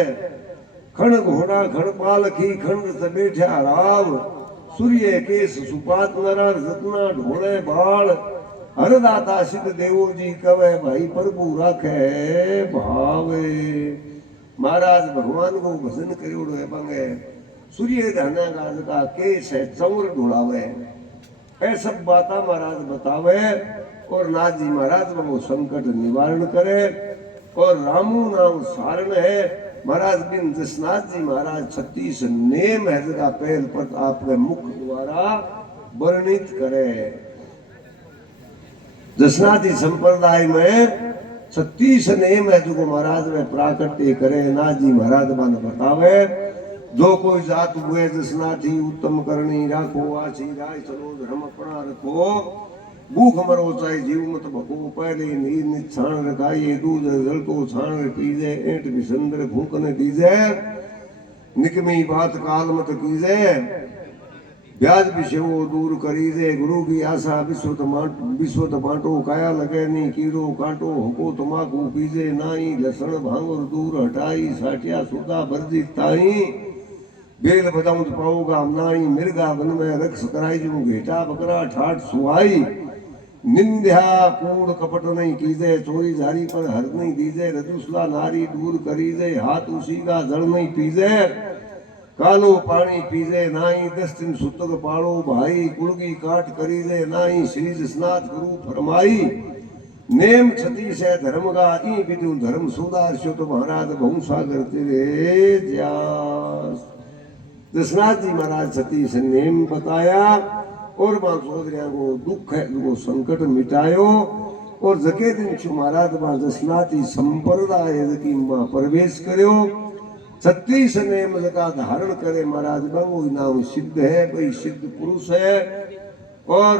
खण घोड़ा खण पालखी खंड से बैठा राव सूर्य केस सुपात नर जतना ढोले बाल हरदाता सिद्ध देवो जी कवे भाई प्रभु राखे भावे। महाराज भगवान को भजन करियोड़ो है बंगे सूर्य धना गाज का केस है चौर ढोलावे ऐ सब बाता महाराज बतावे और नाथ जी महाराज वो संकट निवारण करे और रामू नाम सारण है। महाराज बिन जसनाथ जी महाराज 36 नेम है जगह पहल पर आपके मुख द्वारा वर्णित करे। जसनाथी संप्रदाय में 36 नेम है जो महाराज में प्राकट्य करे। नाथ जी महाराज बन बतावे जो कोई जात हुए जसनाथी उत्तम करनी राखो आसी राय चलो धर्म अपना रखो भूख मरो चाहे जीव मत भको पहले नीर नित छाण रखाइए दूध जल को छाण पीजे एंट विसंद्र भूख न दीजे निकमी बात काल मत कीजे ब्याज विषयो दूर करीजे गुरु की आशा विश्वत बांटो काया लगे नी कीड़ो कांटो हको तमाकू पीजे नाई लसण भांगुर दूर हटाई साठिया सुदा भरजी ताई बेल बदाऊं पाओगा नाई मिर्गा वन में रक्ष कराई जू घेटा बकरा ठाठ सुहाई निंद्या कूड़ कपट नहीं कीजे चोरी जारी पर हर नहीं दीजे रजुसला नारी दूर करीजे हाथ उसी का जल नहीं पीजे कालो पानी पीजे नाई 10 दिन सुतक पाड़ो भाई कुड़गी काट करीजे नाई श्री जसनाथ गुरु फरमाई नेम 36 है धर्म का ई विदु धर्म सुधारशो तो महाराज बहु सागर तेरे ज्यास। जसनाथ जी महाराज 36 नेम बताया और मां सोदरिया को दुख है वो संकट मिटायो और जके दिन छो महाराज मां जसनाथी संप्रदाय की मां प्रवेश करो 36 नेम का धारण करे महाराज बंगो नाम सिद्ध है भाई सिद्ध पुरुष है। और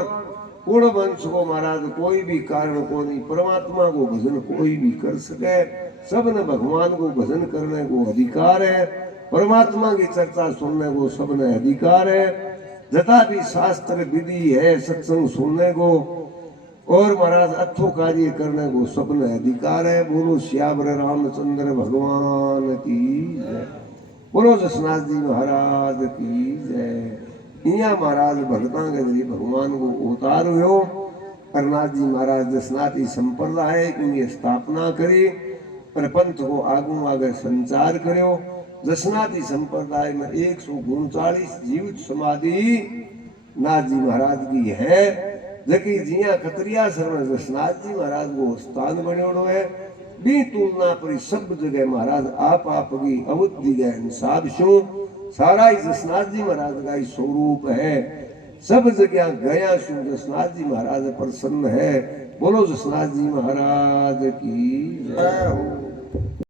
पूर्ण वंश को महाराज कोई भी कारण को नहीं परमात्मा को भजन कोई भी कर सके सबने भगवान को भजन करने को अधिकार है परमात्मा की चर्चा सुनने को सबने अधिकार है जता भी शास्त्र विधि है सत्संग सुनने को और महाराज अच्छो कार्य करने को सबने अधिकार है। बोलो श्यावर रामचंद्र भगवान की जय बोलो जसनाथ जी महाराज की जय। इया महाराज भगतां के जरिए भगवान को अवतार हुयो करनाथ जी महाराज जसनाथी संप्रदाय की स्थापना करी और पंथ को आगू आगे संचार करो। जसनाथी संप्रदाय में 139 जीवित समाधि नाथ जी महाराज की है जबकि जिया खतरिया सर में जसनाथ जी महाराज को स्थान बनो है बी तुलना पर सब जगह महाराज आप की अवधि गए हिसाब शू सारा ही जसनाथ जी महाराज का ही स्वरूप है सब जगह गया शू जसनाथ जी महाराज प्रसन्न है। बोलो जसनाथ जी महाराज की जय हो।